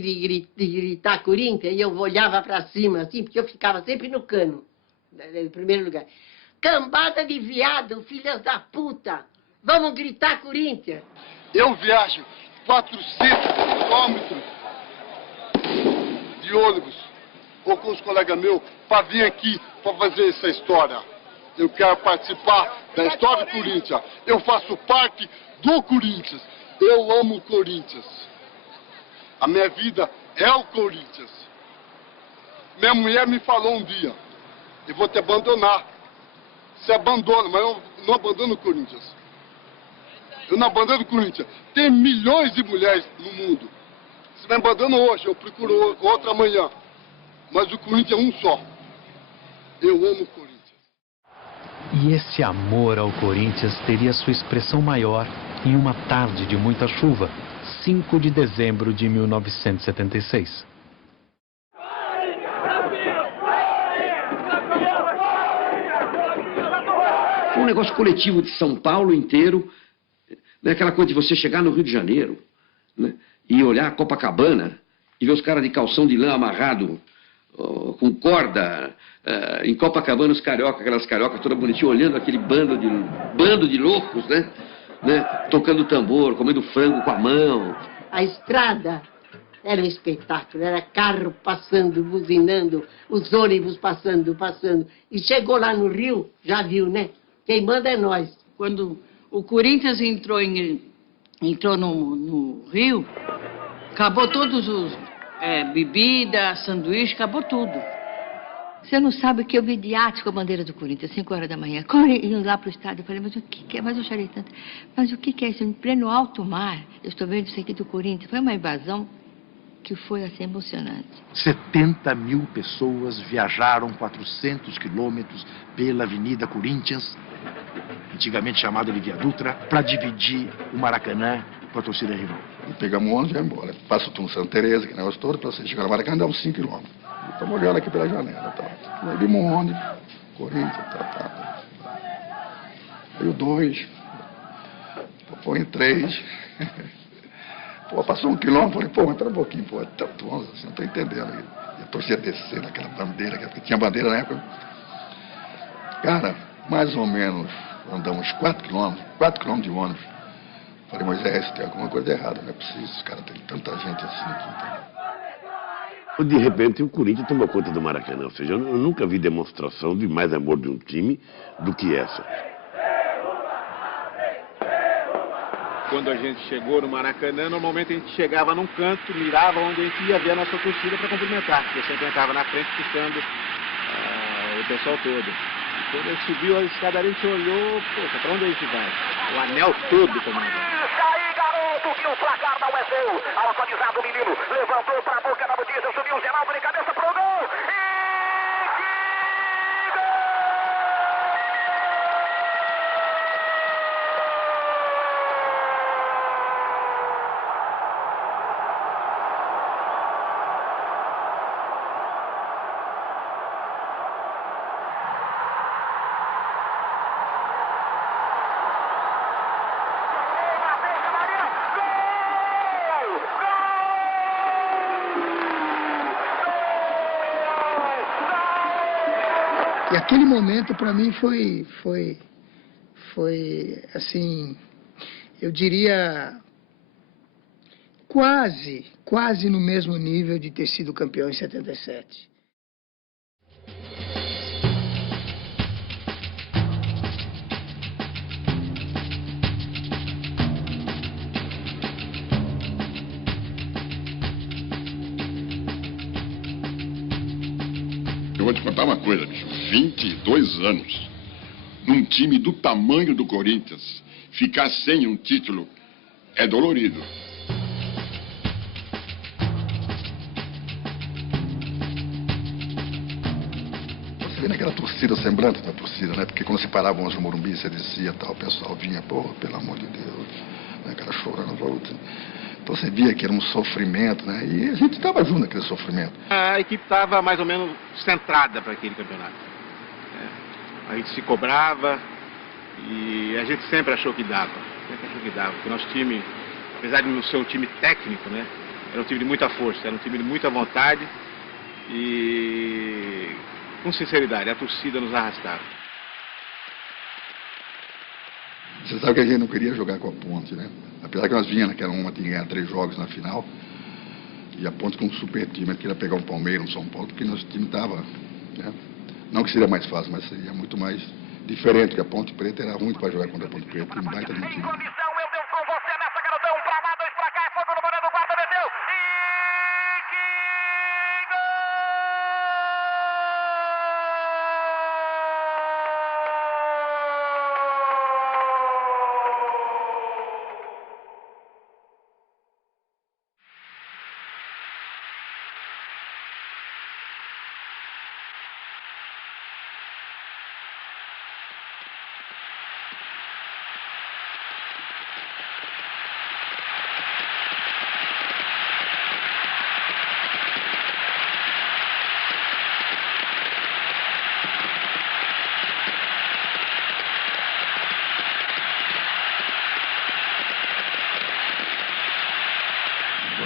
gritar Corinthians e eu olhava para cima, assim, porque eu ficava sempre no cano, em primeiro lugar. Cambada de viado, filhas da puta, vamos gritar Corinthians. Eu viajo 400 quilômetros de ônibus, ou com os colegas meus, para vir aqui para fazer essa história. Eu quero participar da história do Corinthians. Eu faço parte do Corinthians. Eu amo o Corinthians. A minha vida é o Corinthians. Minha mulher me falou um dia, eu vou te abandonar. Você abandona, mas eu não abandono o Corinthians. Eu não abandono o Corinthians. Tem milhões de mulheres no mundo. Se me abandona hoje, eu procuro outra amanhã. Mas o Corinthians é um só. Eu amo o Corinthians. E esse amor ao Corinthians teria sua expressão maior em uma tarde de muita chuva, 5 de dezembro de 1976. Foi um negócio coletivo de São Paulo inteiro, né? Aquela coisa de você chegar no Rio de Janeiro, né? E olhar a Copacabana e ver os caras de calção de lã amarrado com corda, em Copacabana os carioca, aquelas cariocas todas bonitinhas, olhando aquele bando de loucos, né? Tocando tambor, comendo frango com a mão. A estrada era um espetáculo, era carro passando, buzinando, os ônibus passando. E chegou lá no Rio, já viu, né? Quem manda é nós. Quando o Corinthians entrou no Rio, acabou todos os bebida, sanduíche, acabou tudo. Você não sabe o que eu vi de arte com a bandeira do Corinthians, 5 horas da manhã. Indo lá para o estádio, eu falei, mas o que é? Mas eu chorei tanto. Mas o que é isso? Em pleno alto mar, eu estou vendo isso aqui do Corinthians. Foi uma invasão que foi assim emocionante. 70 mil pessoas viajaram 400 quilômetros pela Avenida Corinthians, antigamente chamada de Via Dutra, para dividir o Maracanã com a torcida rival. E pegamos o ônibus e vai embora. Passa o Santa Teresa, que negócio todo, para você chegar no Maracanã dá uns 5 quilômetros. Estamos olhando aqui pela janela, tá? Aí vimos um ônibus, Corinthians, tá. Aí o 2, põe 3. Pô, passou 1 quilômetro, falei, pô, entra um pouquinho, pô, tanto ônibus, assim, não tô entendendo. E a torcida descendo aquela bandeira, porque tinha bandeira na época. Cara, mais ou menos, andamos 4 quilômetros de ônibus. Falei, Moisés, tem alguma coisa errada, não é possível, os caras têm tanta gente assim aqui. Então. De repente, o Corinthians tomou conta do Maracanã. Ou seja, eu nunca vi demonstração de mais amor de um time do que essa. Quando a gente chegou no Maracanã, normalmente a gente chegava num canto, mirava onde a gente ia ver a nossa torcida para cumprimentar. Eu sempre entrava na frente, puxando o pessoal todo. E quando a gente subiu a escadaria, a gente olhou, poxa, para onde a gente vai? O anel todo tomado. Que o placar não é seu. Autorizado o menino. Levantou para a boca da botija. Subiu o Geraldo de cabeça pro gol. E aquele momento, para mim, foi assim, eu diria, quase no mesmo nível de ter sido campeão em 77. Eu vou te contar uma coisa, bicho. 22 anos, num time do tamanho do Corinthians, ficar sem um título é dolorido. Você vê naquela torcida, semblante da torcida, né? Porque quando se paravam no Morumbi, você descia tal, o pessoal vinha, pô, pelo amor de Deus, né? Cara chorando, volta. Então você via que era um sofrimento, né? E a gente estava junto naquele sofrimento. A equipe estava mais ou menos centrada para aquele campeonato. A gente se cobrava e a gente sempre achou que dava. Porque o nosso time, apesar de não ser um time técnico, né? Era um time de muita força, era um time de muita vontade e, com sinceridade, a torcida nos arrastava. Você sabe que a gente não queria jogar com a Ponte, né? Apesar que nós vinha naquela uma tinha ganhar 3 jogos na final. E a Ponte com um super time, a gente queria pegar um Palmeiras, um São Paulo, porque nosso time estava, né? Não que seria mais fácil, mas seria muito mais diferente, porque a Ponte Preta era ruim para jogar contra a Ponte Preta, um baita de um time.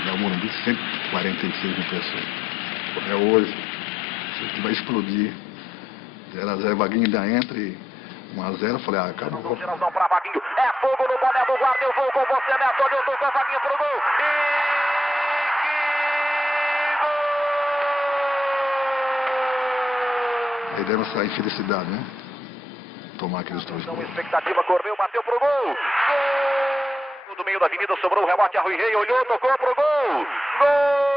O Morumbi sempre 46 mil pessoas. É hoje, isso aqui vai explodir. 0x0, Vaguinho ainda entra e 1x0, falei, acabou. Geraldão para Vaguinho, é fogo no boné do guarda, eu vou com você, Neto, eu tô com a Vaguinho pro gol. Aí demos essa infelicidade, né? Tomar aqueles 2 gols. Expectativa, correu, bateu pro gol. Gol! Do meio da avenida, sobrou o rebote, Rui Rei, olhou, tocou pro gol. Gol!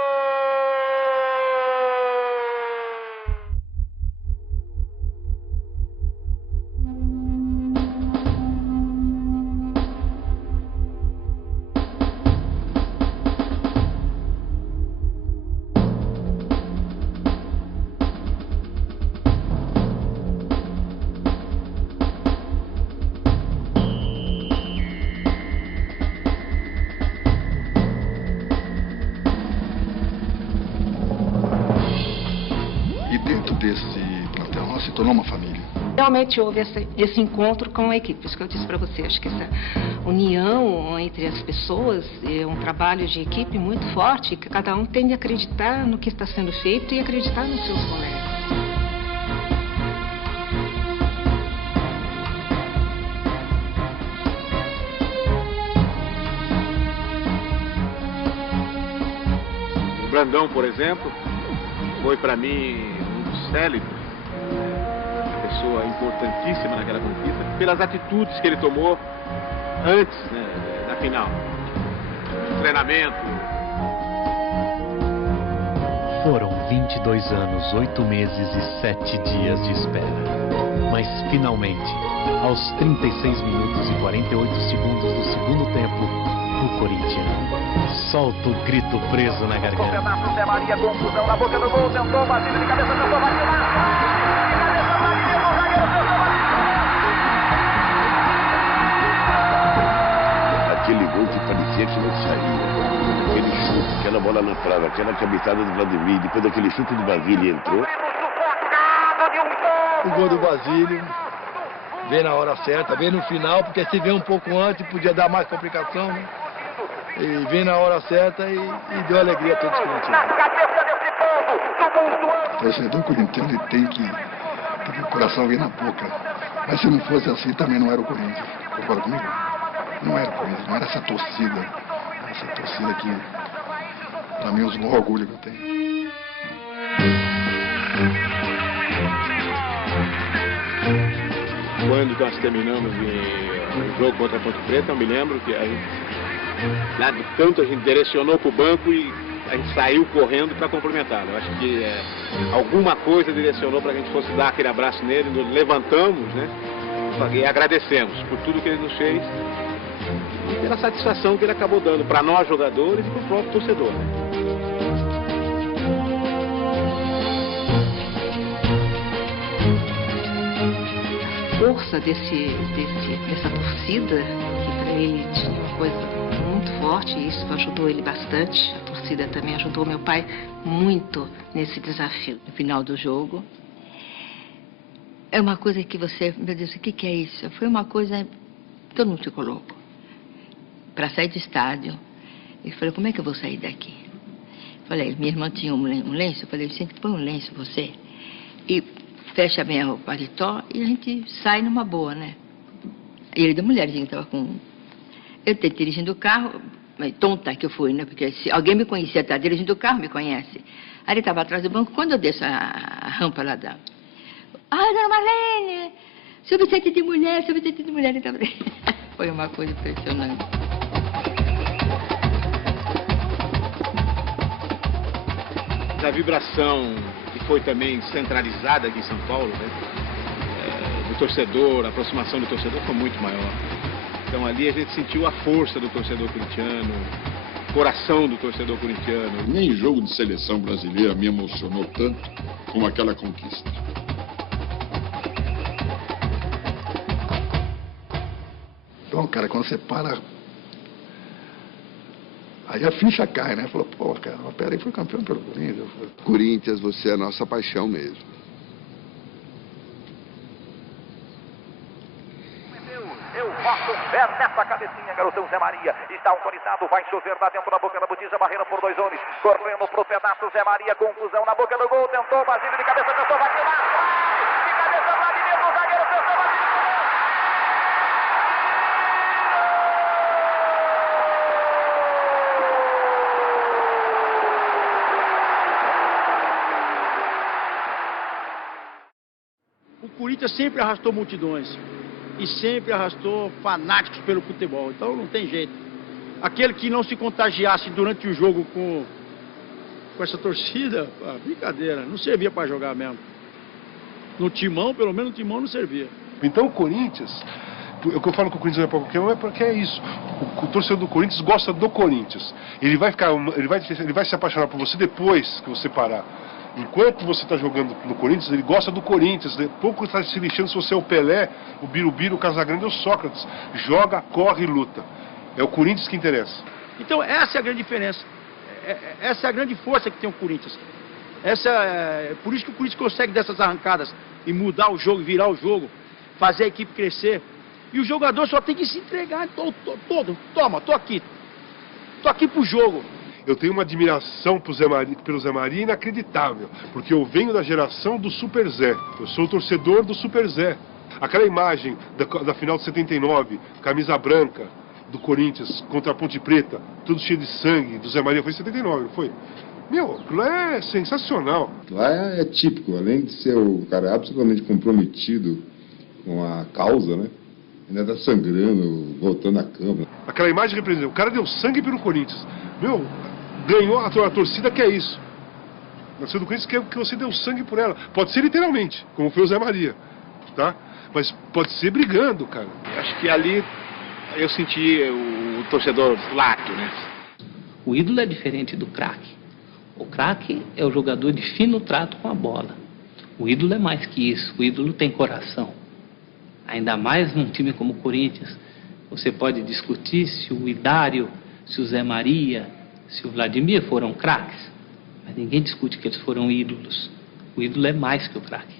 Desse plantel nosso se tornou uma família. Realmente houve esse encontro com a equipe, isso que eu disse para você, acho que essa união entre as pessoas é um trabalho de equipe muito forte, que cada um tem de acreditar no que está sendo feito e acreditar nos seus colegas. Brandão, por exemplo, foi para mim um dos célebres, uma pessoa importantíssima naquela conquista, pelas atitudes que ele tomou antes, né, da final. Treinamento. Foram 22 anos, 8 meses e 7 dias de espera. Mas finalmente, aos 36 minutos e 48 segundos do segundo tempo, o Corinthians solta o grito preso na garganta. Zé Maria, confusão na boca do gol, tentou, Basílio de cabeça, tentou, Basílio. Aquele gol que parecia que não saía. Aquele chute, aquela bola na trave, aquela cabeçada do Vladimir, depois daquele chute do Basílio entrou. O gol do Basílio, vê na hora certa, vê no final, porque se vê um pouco antes podia dar mais complicação, né? E vê na hora certa e deu alegria a todos os corintianos. O torcedor corintiano ele tem que o coração vir na boca. Mas se não fosse assim, também não era o Corinthians. Concorda comigo? Não era o Corinthians, não era essa torcida. Essa torcida que, pra mim, é o orgulho que eu tenho. Quando nós terminamos o jogo contra a Ponte Preta, eu me lembro que a gente, lá do canto, a gente direcionou para o banco e a gente saiu correndo para cumprimentá-lo. Eu acho que alguma coisa direcionou para que a gente fosse dar aquele abraço nele, nos levantamos, né? E agradecemos por tudo que ele nos fez e pela satisfação que ele acabou dando para nós jogadores e para o próprio torcedor, né? Força dessa torcida, que para ele tinha uma coisa muito forte, e isso ajudou ele bastante. A torcida também ajudou meu pai muito nesse desafio. No final do jogo, é uma coisa que você, meu Deus, o que é isso? Foi uma coisa, todo mundo ficou louco. Para sair do estádio, ele falou, como é que eu vou sair daqui? Falei, minha irmã tinha um lenço, eu falei, sempre põe um lenço você. E fecha bem o paletó e a gente sai numa boa, né? E ele da mulherzinha que estava com... Eu dirigindo o carro, mas tonta que eu fui, né? Porque se alguém me conhecia, tá dirigindo o carro, me conhece. Aí ele estava atrás do banco, quando eu desço a rampa lá da... Ah, dona Marlene! Seu Vicente de mulher, seu Vicente de mulher. Ele tava... Foi uma coisa impressionante. Da vibração que foi também centralizada aqui em São Paulo, né? Do torcedor, a aproximação do torcedor foi muito maior. Então ali a gente sentiu a força do torcedor corintiano, o coração do torcedor corintiano. Nem jogo de seleção brasileira me emocionou tanto como aquela conquista. Então, cara, quando você para... Aí a ficha cai, né? Falou, pô, cara, peraí, foi campeão pelo Corinthians. Corinthians, você é a nossa paixão mesmo. Eu faço fé nessa cabecinha, garotão Zé Maria. Está autorizado, vai chover lá dentro da boca da botija, barreira por 2 homens. Correndo pro pedaço, Zé Maria, confusão na boca do gol. Tentou, Basílio de cabeça, tentou, bateu lá. De cabeça, Vladimir, o zagueiro, tentou, Basílio. O Corinthians sempre arrastou multidões e sempre arrastou fanáticos pelo futebol, então não tem jeito. Aquele que não se contagiasse durante o jogo com essa torcida, brincadeira, não servia para jogar mesmo. No timão, pelo menos no timão não servia. Então o Corinthians, o que eu falo que o Corinthians não é para qualquer um, é porque é isso. O torcedor do Corinthians gosta do Corinthians. Ele vai se apaixonar por você depois que você parar. Enquanto você está jogando no Corinthians, ele gosta do Corinthians. Pouco está se lixando se você é o Pelé, o Birubiru, o Casagrande ou o Sócrates. Joga, corre e luta. É o Corinthians que interessa. Então essa é a grande diferença. Essa é a grande força que tem o Corinthians. Por isso que o Corinthians consegue dessas arrancadas e mudar o jogo, virar o jogo, fazer a equipe crescer. E o jogador só tem que se entregar todo. Toma, tô aqui pro jogo. Eu tenho uma admiração pelo Zé Maria inacreditável, porque eu venho da geração do Super Zé. Eu sou o torcedor do Super Zé. Aquela imagem da final de 79, camisa branca do Corinthians contra a Ponte Preta, tudo cheio de sangue, do Zé Maria, foi em 79, não foi? Meu, lá é sensacional. Lá é típico, além de ser o cara absolutamente comprometido com a causa, né? Ainda tá sangrando, voltando à cama. Aquela imagem representa, o cara deu sangue pelo Corinthians. Meu, ganhou a torcida que é isso. A torcida do Corinthians quer que você deu sangue por ela. Pode ser literalmente, como foi o Zé Maria, tá? Mas pode ser brigando, cara. Acho que ali eu senti o torcedor lato, né? O ídolo é diferente do craque. O craque é o jogador de fino trato com a bola. O ídolo é mais que isso. O ídolo tem coração. Ainda mais num time como o Corinthians. Você pode discutir se o Idário, se o Zé Maria, se o Vladimir foram craques. Mas ninguém discute que eles foram ídolos. O ídolo é mais que o craque.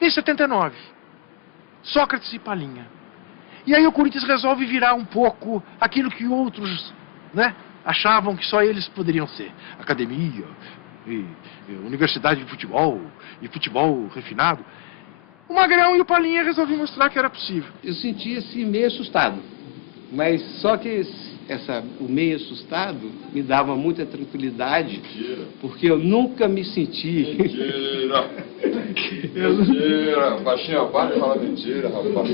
Em 79, Sócrates e Palinha. E aí o Corinthians resolve virar um pouco aquilo que outros, né, achavam que só eles poderiam ser. Academia, e universidade de futebol, e futebol refinado. O Magrão e o Palinha resolveram mostrar que era possível. Eu sentia-se meio assustado, mas só que o meio assustado me dava muita tranquilidade, porque eu nunca me senti... Mentira! Mentira! Baixinho, para de falar mentira, rapaz.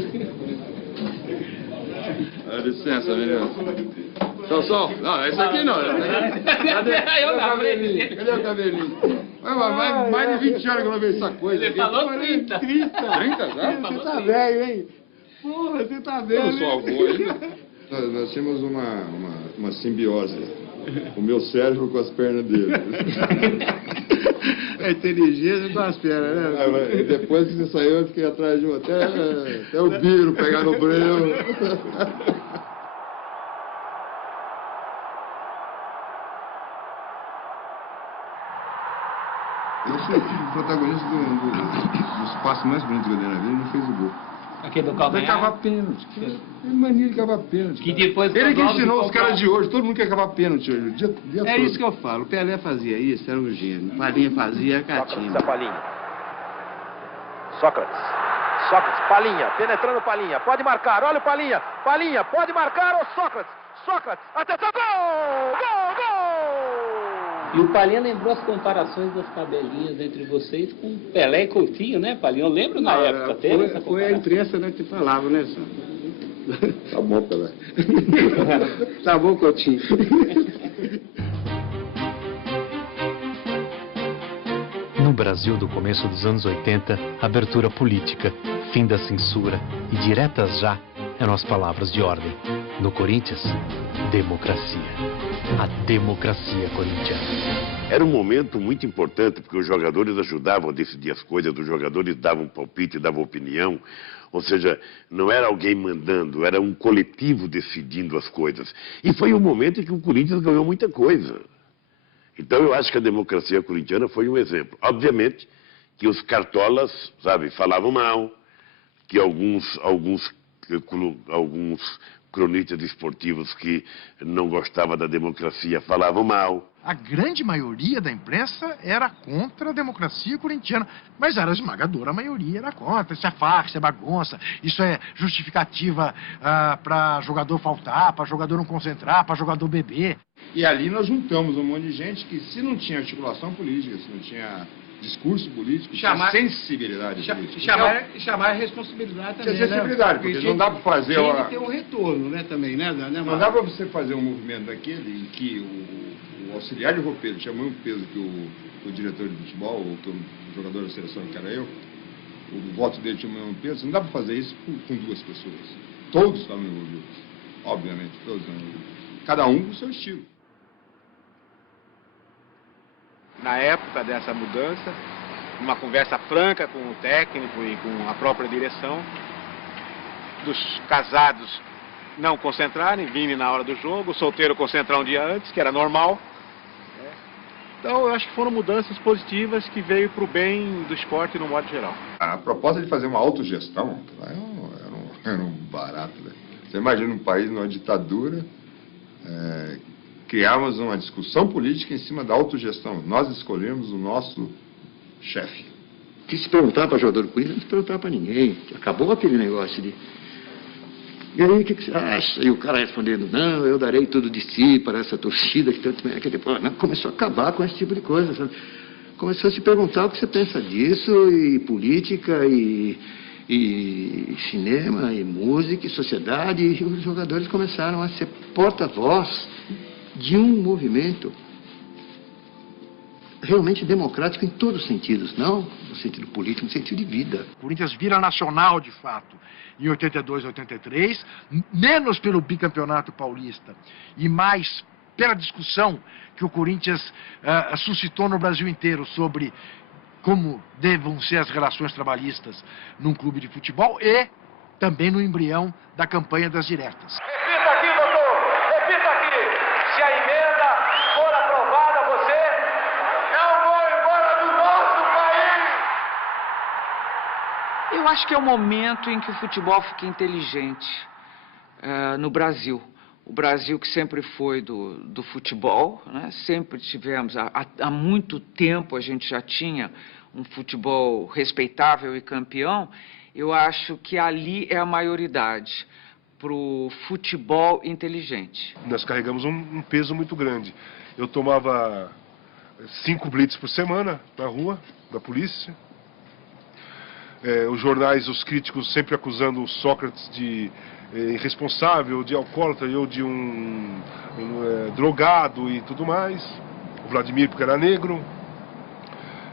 Dá licença, menino. Som. Não, esse aqui não. Cadê o cabelinho? Cadê o cabelinho? Vai mais de 20 anos que eu não vejo essa coisa. Ele falou 30. 30 já? Você tá velho, hein? Porra, você tá velho. Eu sou avô ainda. Nós tínhamos uma simbiose. O meu cérebro com as pernas dele. É inteligência com as pernas, né? Depois que você saiu, eu fiquei atrás de um até o Biro pegar no breu. Eu fui protagonista dos passos mais bonitos que eu dei na vida e não fez o gol. Aquele do calcanhar? Vai cavar pênalti. É mania de cavar pênalti. Que depois ele que ensinou os caras de hoje, todo mundo quer cavar pênalti hoje, o dia todo. É isso que eu falo, o Pelé fazia isso, era um gênio. Palinha fazia catinho. Sócrates, Palinha, penetrando Palinha, pode marcar, olha o Palinha, pode marcar, o Sócrates, atenção, gol! E o Palinha lembrou as comparações das tabelinhas entre vocês com Pelé e Coutinho, né, Palinha? Eu lembro na época, teve essa foi a imprensa, né, que falava, né, Sandro? Tá bom, Pelé. Tá bom, Coutinho. No Brasil do começo dos anos 80, abertura política, fim da censura e diretas já eram as palavras de ordem. No Corinthians, democracia. A democracia corintiana. Era um momento muito importante, porque os jogadores ajudavam a decidir as coisas, os jogadores davam palpite, davam opinião, ou seja, não era alguém mandando, era um coletivo decidindo as coisas. E foi um momento em que o Corinthians ganhou muita coisa. Então eu acho que a democracia corintiana foi um exemplo. Obviamente que os cartolas, sabe, falavam mal, que alguns cronistas esportivos que não gostavam da democracia falavam mal. A grande maioria da imprensa era contra a democracia corintiana, mas era a esmagadora maioria era contra. Isso é farsa, isso é bagunça, isso é justificativa para jogador faltar, para jogador não concentrar, para jogador beber. E ali nós juntamos um monte de gente que, se não tinha articulação política, se não tinha discurso político, tinha sensibilidade política. Chamar a responsabilidade também. Tinha sensibilidade, porque não dá para fazer... Tem que ter um retorno, né, também, né? Não dá para você fazer um movimento daquele em que o auxiliar de roupeiro tinha o mesmo peso que o diretor de futebol, ou que o jogador da seleção, que era eu, o voto dele tinha o mesmo peso. Não dá para fazer isso com duas pessoas. Todos estavam envolvidos, obviamente, todos estavam envolvidos. Cada um com o seu estilo. Na época dessa mudança, uma conversa franca com o técnico e com a própria direção, dos casados não concentrarem, virem na hora do jogo, o solteiro concentrar um dia antes, que era normal. Então, eu acho que foram mudanças positivas que veio para o bem do esporte no modo geral. A proposta de fazer uma autogestão era um barato, né? Você imagina um país numa ditadura, criarmos uma discussão política em cima da autogestão. Nós escolhemos o nosso chefe. que se perguntava para jogador do Corinthians, não se perguntava para ninguém. Acabou aquele negócio de... E aí, o que você acha? E o cara respondendo, não, eu darei tudo de si para essa torcida. Não, começou a acabar com esse tipo de coisa, sabe? Começou a se perguntar o que você pensa disso, e política, e cinema, e música, e sociedade. E os jogadores começaram a ser porta-voz de um movimento realmente democrático em todos os sentidos, não no sentido político, no sentido de vida. O Corinthians vira nacional, de fato, em 82, 83, menos pelo bicampeonato paulista e mais pela discussão que o Corinthians suscitou no Brasil inteiro sobre como devam ser as relações trabalhistas num clube de futebol e também no embrião da campanha das diretas. Repita aqui, doutor! Repita aqui! Se a emenda for aprovada, você não vai embora do nosso país! Eu acho que é o momento em que o futebol fica inteligente no Brasil. O Brasil que sempre foi do futebol, né? Sempre tivemos, há muito tempo a gente já tinha um futebol respeitável e campeão. Eu acho que ali é a maioridade para o futebol inteligente. Nós carregamos um peso muito grande. Eu tomava 5 blitz por semana na rua, da polícia. Os jornais, os críticos sempre acusando o Sócrates de irresponsável, de alcoólatra, eu de um drogado e tudo mais. O Vladimir porque era negro.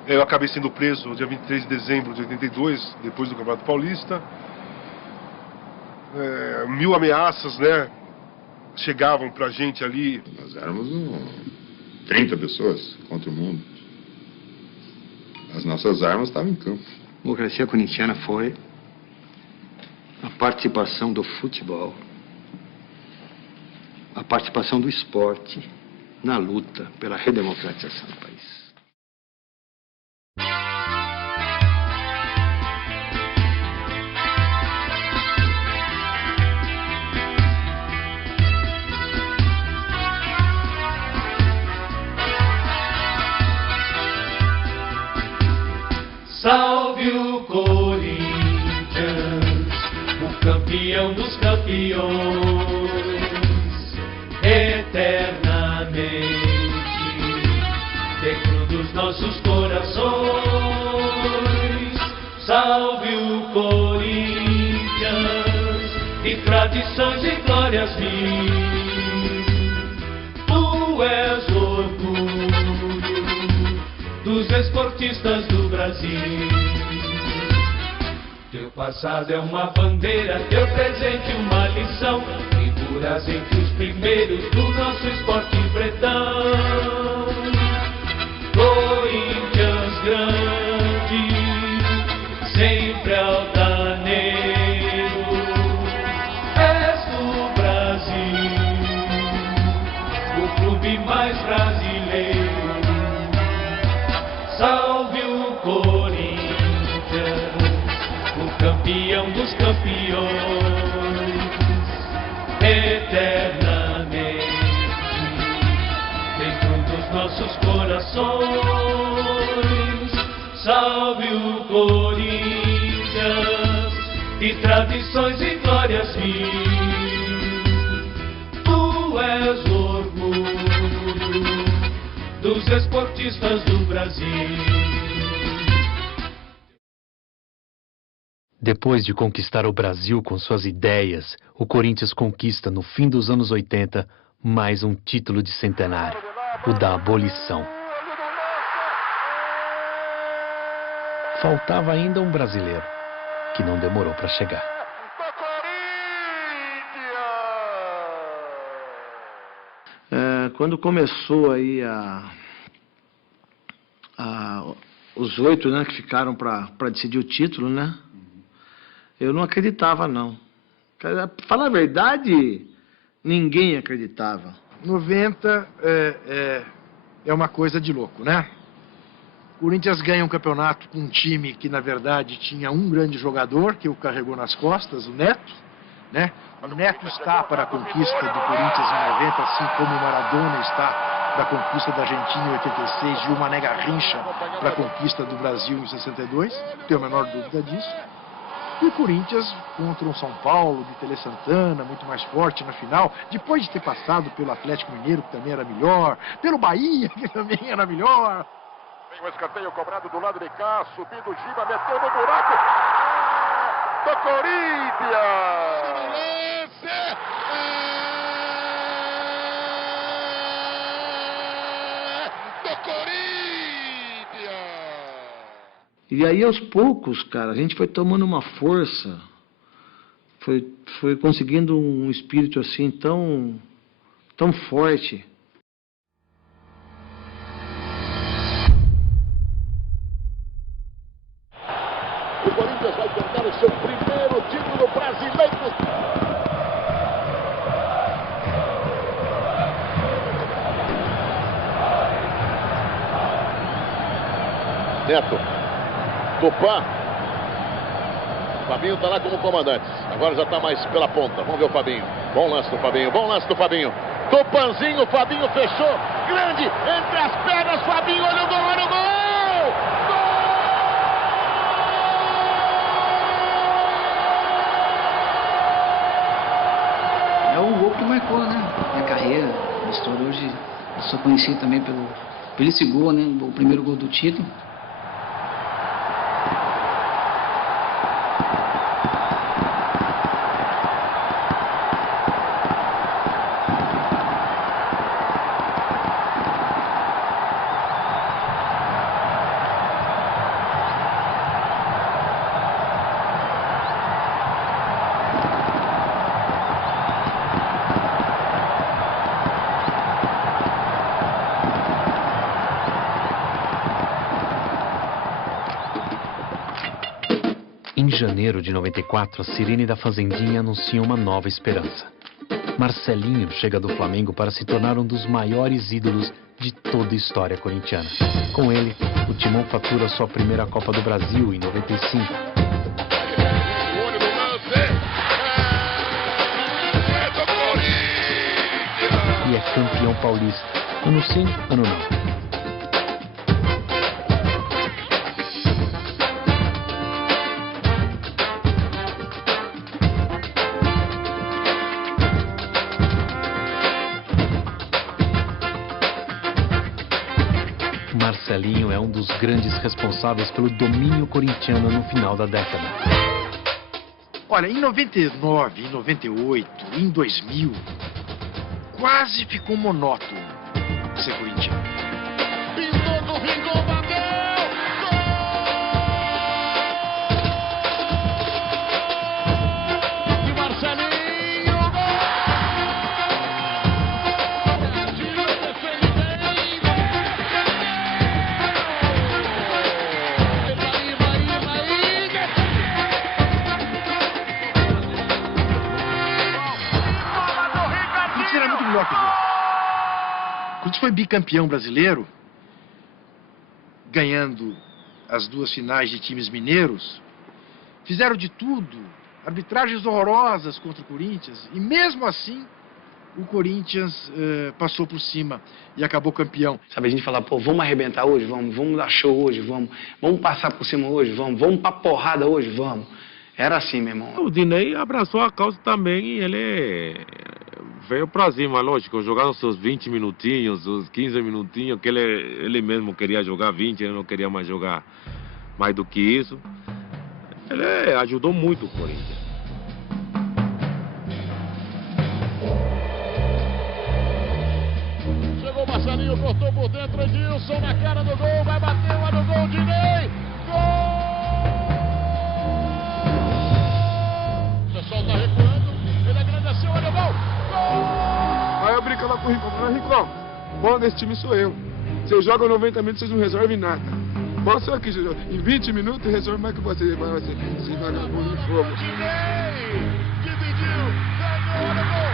Eu acabei sendo preso no dia 23 de dezembro de 82, depois do Campeonato Paulista. 1000 ameaças, né, chegavam pra gente ali. Nós éramos 30 pessoas contra o mundo. As nossas armas estavam em campo. A democracia corintiana foi a participação do futebol, a participação do esporte na luta pela redemocratização do país. Salve o Corinthians, o campeão dos campeões, eternamente dentro dos nossos corações. Salve o Corinthians, de tradições e glórias mil. Tu és orgulho dos esportistas do Brasil. Teu passado é uma bandeira, teu presente uma lição. Figuras entre os primeiros do nosso esporte pretão. Corinthians grande, sempre altaneiro. És do Brasil, o clube mais brasileiro. Salve o Corinthians, o campeão dos campeões, eternamente dentro dos nossos corações. Salve o Corinthians, de tradições e glórias mil. Tu és orgulho dos esportistas do Brasil. Depois de conquistar o Brasil com suas ideias, o Corinthians conquista, no fim dos anos 80, mais um título de centenário, o da abolição. Faltava ainda um brasileiro, que não demorou para chegar. Quando começou aí os 8, né, que ficaram para decidir o título, né? Eu não acreditava, não. Pra falar a verdade, ninguém acreditava. 90 é uma coisa de louco, né? O Corinthians ganha um campeonato com um time que, na verdade, tinha um grande jogador que o carregou nas costas, o Neto, né? O Neto está para a conquista do Corinthians em 90, assim como o Maradona está para a conquista da Argentina em 86 e o Mané Garrincha para a conquista do Brasil em 62, não tenho a menor dúvida disso. E o Corinthians contra um São Paulo de Tele Santana, muito mais forte na final, depois de ter passado pelo Atlético Mineiro, que também era melhor, pelo Bahia, que também era melhor. Tem o escanteio cobrado do lado de cá, subindo o Giba, meteu no buraco do Corinthians! E aí, aos poucos, cara, a gente foi tomando uma força, foi conseguindo um espírito assim tão forte. O Corinthians vai tentar o seu primeiro título brasileiro. Neto. Tupã. Fabinho está lá como comandante. Agora já está mais pela ponta. Vamos ver o Fabinho. Bom lance do Fabinho. Bom lance do Fabinho. Tupanzinho. Fabinho fechou. Grande. Entre as pernas. Fabinho. Olha o gol. Olha o gol. É um gol que marcou, né? Minha carreira. A história hoje. Eu só conheci também pelo esse gol, né? O primeiro gol do título. Em janeiro de 94, a sirene da Fazendinha anuncia uma nova esperança. Marcelinho chega do Flamengo para se tornar um dos maiores ídolos de toda a história corintiana. Com ele, o Timão fatura sua primeira Copa do Brasil em 95. E é campeão paulista. Ano sim, ano não. Marcelinho é um dos grandes responsáveis pelo domínio corintiano no final da década. Olha, em 99, em 98, em 2000, quase ficou monótono ser corintiano. Pintou, vingou, bateu! Gol! De Marcelinho, gol! Quando foi bicampeão brasileiro, ganhando as duas finais de times mineiros, fizeram de tudo, arbitragens horrorosas contra o Corinthians, e mesmo assim o Corinthians passou por cima e acabou campeão. Sabe, a gente fala, pô, vamos arrebentar hoje, vamos dar show hoje, vamos passar por cima hoje, vamos pra porrada hoje, vamos. Era assim, meu irmão. O Dinei abraçou a causa também e ele veio pra cima, lógico, jogar os seus 20 minutinhos, os 15 minutinhos, que ele mesmo queria jogar 20, ele não queria mais jogar mais do que isso. Ele ajudou muito o Corinthians. Chegou o Marcelinho, cortou por dentro, Edilson na cara do gol, vai bater, olha o gol, Dinei! Gol! O pessoal tá recuando, ele agradeceu, olha o gol! Aí eu brincava com o Rico, falando, Rico, bola desse time sou eu. Você joga 90 minutos, vocês não resolvem nada. Bola só aqui, você joga. Em 20 minutos, resolve mais que você. Esse vagabundo de fogo. Dividiu, ganhou, olha o gol!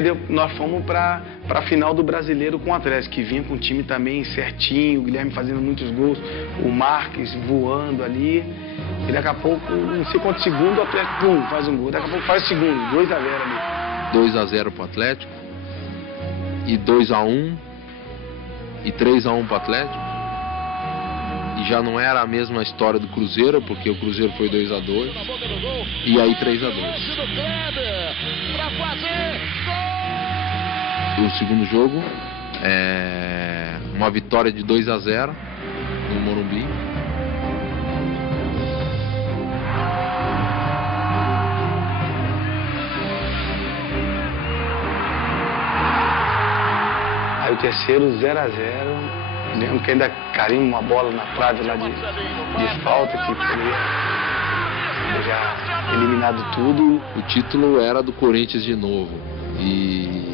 Aí nós fomos para a final do Brasileiro com o Atlético, que vinha com o time também certinho, o Guilherme fazendo muitos gols, o Marques voando ali. E daqui a pouco, não sei quantos segundos, o Atlético faz um gol. Daqui a pouco faz o segundo, 2-0 ali. 2-0 pro Atlético, e 2-1, e 3-1 pro Atlético. E já não era a mesma história do Cruzeiro, porque o Cruzeiro foi 2-2, e aí 3-2. O segundo jogo é uma vitória de 2-0 no Morumbi. Aí o terceiro, 0-0. Lembro que ainda carimba uma bola na trave lá de falta, que poderia já eliminado tudo. O título era do Corinthians de novo. E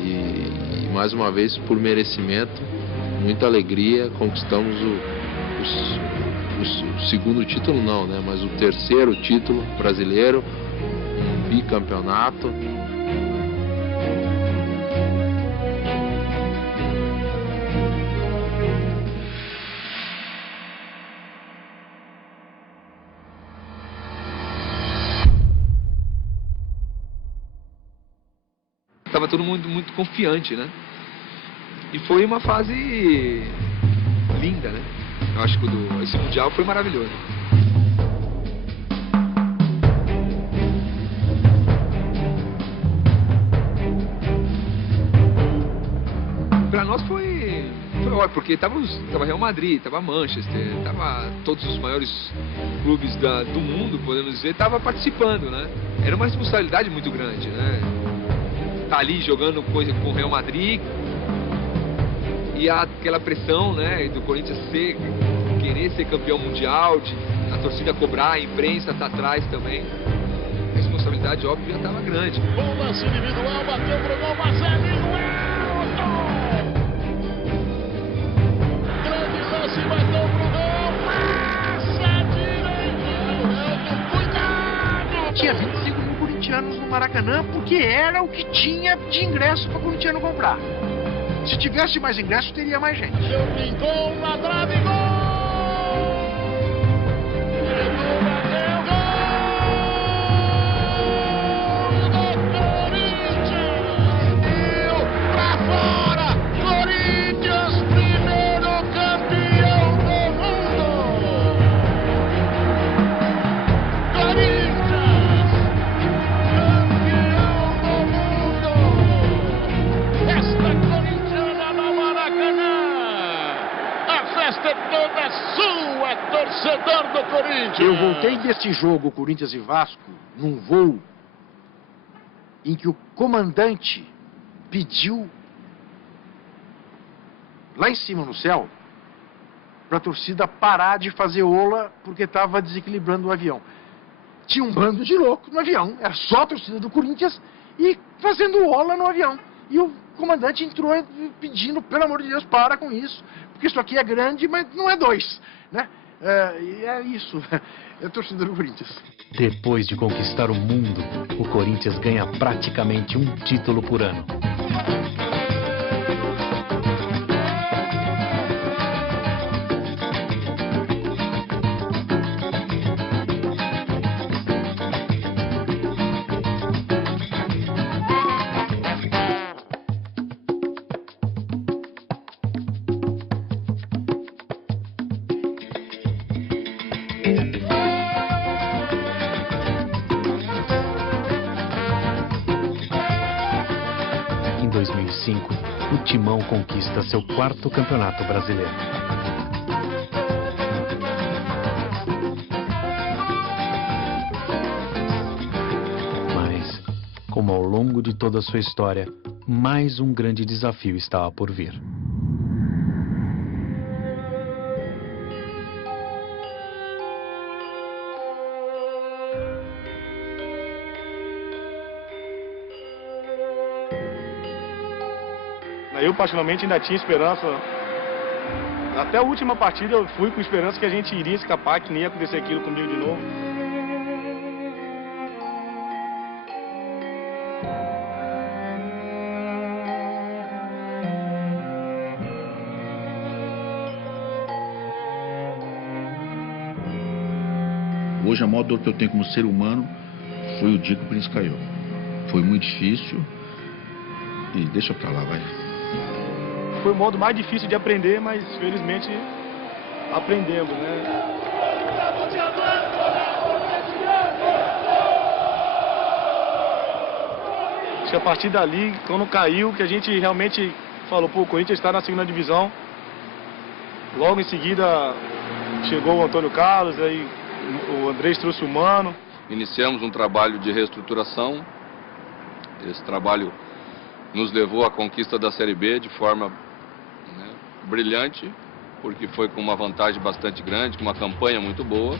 mais uma vez, por merecimento, muita alegria, conquistamos o segundo título não, né? Mas o terceiro título brasileiro, um bicampeonato. Tava todo mundo muito confiante, né? E foi uma fase linda, né? Eu acho que esse Mundial foi maravilhoso. Pra nós foi ótimo, porque tava Real Madrid, tava Manchester, tava todos os maiores clubes do mundo, podemos dizer, tava participando, né? Era uma responsabilidade muito grande, né? Tá ali jogando coisa com o Real Madrid e aquela pressão, né, do Corinthians querer ser campeão mundial, a torcida cobrar, a imprensa tá atrás também. A responsabilidade, óbvio, já tava grande. Bom lance individual, bateu pro gol, Marcelinho, grande lance, bateu pro gol, passa direito, cuidado! Tinha 25 mil corintianos no Maracanã, porque era o que tinha de ingresso para o corintiano comprar. Se tivesse mais ingresso, teria mais gente. Brincou na trave, gol! Toda sua, torcedor do Corinthians. Eu voltei desse jogo, Corinthians e Vasco, num voo em que o comandante pediu lá em cima no céu para a torcida parar de fazer ola porque estava desequilibrando o avião. Tinha um bando de loucos no avião, era só a torcida do Corinthians e fazendo ola no avião. E o comandante entrou pedindo, pelo amor de Deus, para com isso, porque isso aqui é grande, mas não é 2, né? E é isso, é a torcida do Corinthians. Depois de conquistar o mundo, o Corinthians ganha praticamente um título por ano. Em 2005, o Timão conquista seu 4º campeonato brasileiro. Mas, como ao longo de toda a sua história, mais um grande desafio estava por vir. Eu, particularmente, ainda tinha esperança. Até a última partida eu fui com esperança que a gente iria escapar, que nem ia acontecer aquilo comigo de novo. Hoje a maior dor que eu tenho como ser humano foi o dia que o Corinthians caiu. Foi muito difícil e deixa pra lá, vai. Foi o modo mais difícil de aprender, mas felizmente aprendemos, né? Acho que a partir dali, quando caiu, que a gente realmente falou, pô, o Corinthians está na segunda divisão. Logo em seguida chegou o Antônio Carlos, aí o Andrés trouxe o Mano. Iniciamos um trabalho de reestruturação. Esse trabalho nos levou à conquista da Série B de forma brilhante, porque foi com uma vantagem bastante grande, com uma campanha muito boa.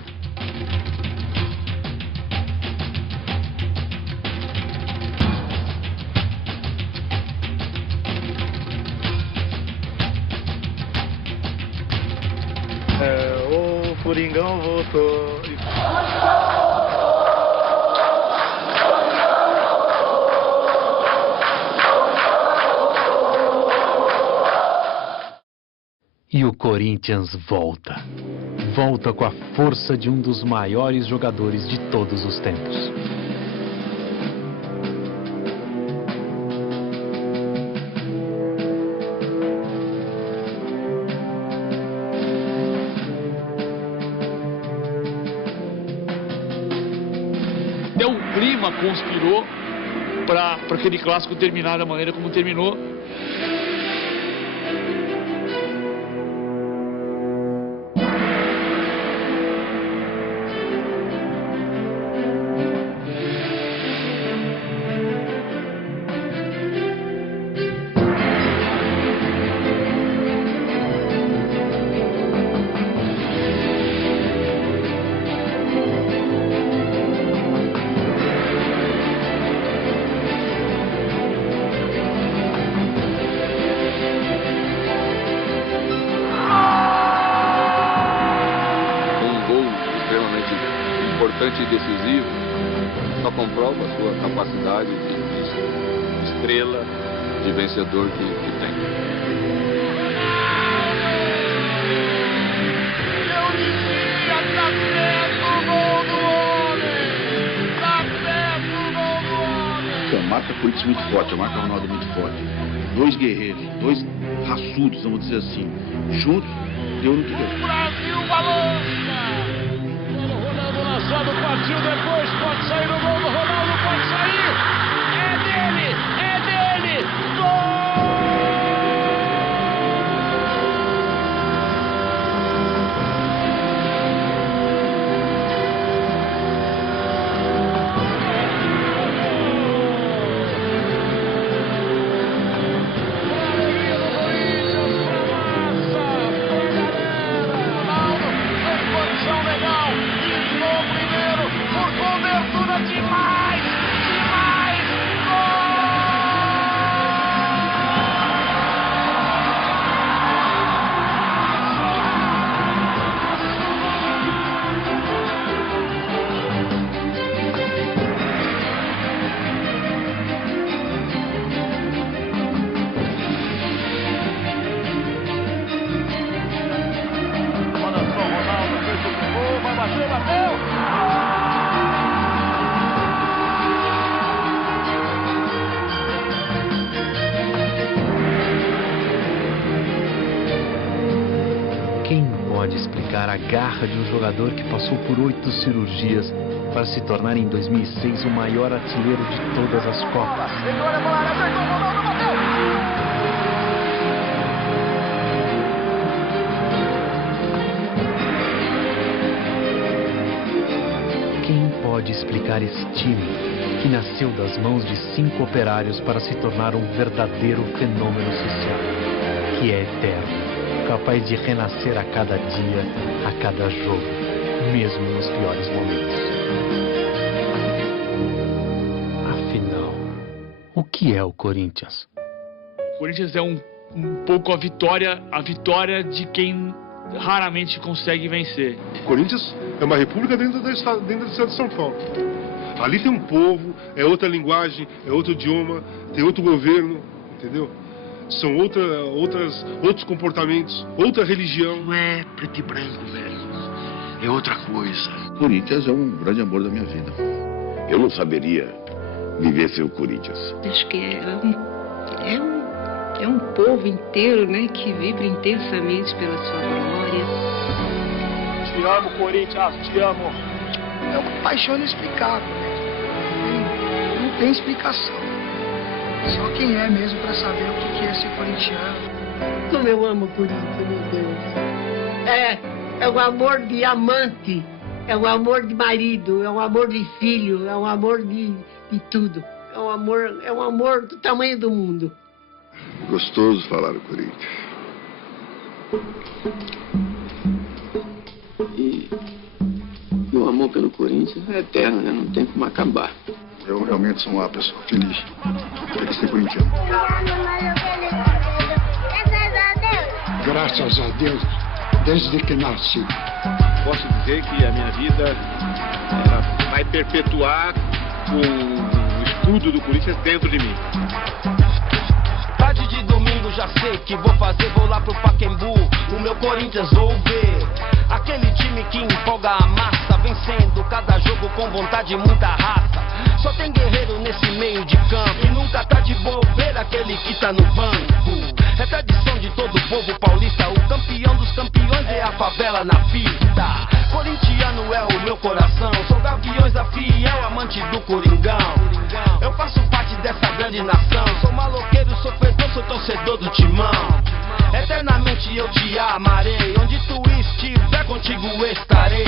O Coringão voltou. E o Corinthians volta. Volta com a força de um dos maiores jogadores de todos os tempos. O clima conspirou para aquele clássico terminar da maneira como terminou. Importante e decisivo, só comprova a sua capacidade de estrela, de vencedor que tem. Eu dizia, tá certo o gol do homem! Tá certo o gol do homem! A marca Corinthians muito forte, a marca Ronaldo muito forte. Dois guerreiros, dois raçudos, vamos dizer assim. Juntos, deu no que deu. Brasil balança! Lançado, partiu depois, pode sair o gol do Ronaldo, pode sair! É dele! É dele! Gol! Pode explicar a garra de um jogador que passou por 8 cirurgias para se tornar em 2006 o maior artilheiro de todas as Copas. Quem pode explicar esse time que nasceu das mãos de 5 operários para se tornar um verdadeiro fenômeno social, que é eterno, capaz de renascer a cada dia, a cada jogo, mesmo nos piores momentos. Afinal, o que é o Corinthians? O Corinthians é um pouco a vitória de quem raramente consegue vencer. O Corinthians é uma república dentro do estado de São Paulo. Ali tem um povo, é outra linguagem, é outro idioma, tem outro governo, entendeu? São outros comportamentos, outra religião. Não é preto e branco, velho. é outra coisa. Corinthians é um grande amor da minha vida. Eu não saberia viver sem o Corinthians. Acho que é um povo inteiro, né, que vibra intensamente pela sua glória. Te amo, Corinthians, te amo. É uma paixão inexplicável, né? Não tem explicação. Só quem é mesmo para saber o que é ser corintiano. Como eu amo o Corinthians, meu Deus. É o amor de amante, é o amor de marido, é o amor de filho, é o amor de tudo. É um amor do tamanho do mundo. Gostoso falar o Corinthians. E o amor pelo Corinthians é eterno, né? Não tem como acabar. Eu realmente sou uma pessoa feliz por ser corintiano. Graças a Deus, desde que nasci. Posso dizer que a minha vida vai perpetuar com o escudo do Corinthians dentro de mim. Tarde de domingo já sei que vou lá pro Pacaembu. O meu Corinthians vou ver. Aquele time que empolga a massa, vencendo cada jogo com vontade e muita raça. Só tem guerreiro nesse meio de campo e nunca tá de bobeira aquele que tá no banco. É tradição de todo o povo paulista, o campeão dos campeões é a favela na pista. Corintiano é o meu coração, sou Gaviões da fiel amante do Coringão. Eu faço parte dessa grande nação, sou maloqueiro, sofredor, sou torcedor do Timão. Eternamente eu te amarei, onde tu estiver contigo estarei.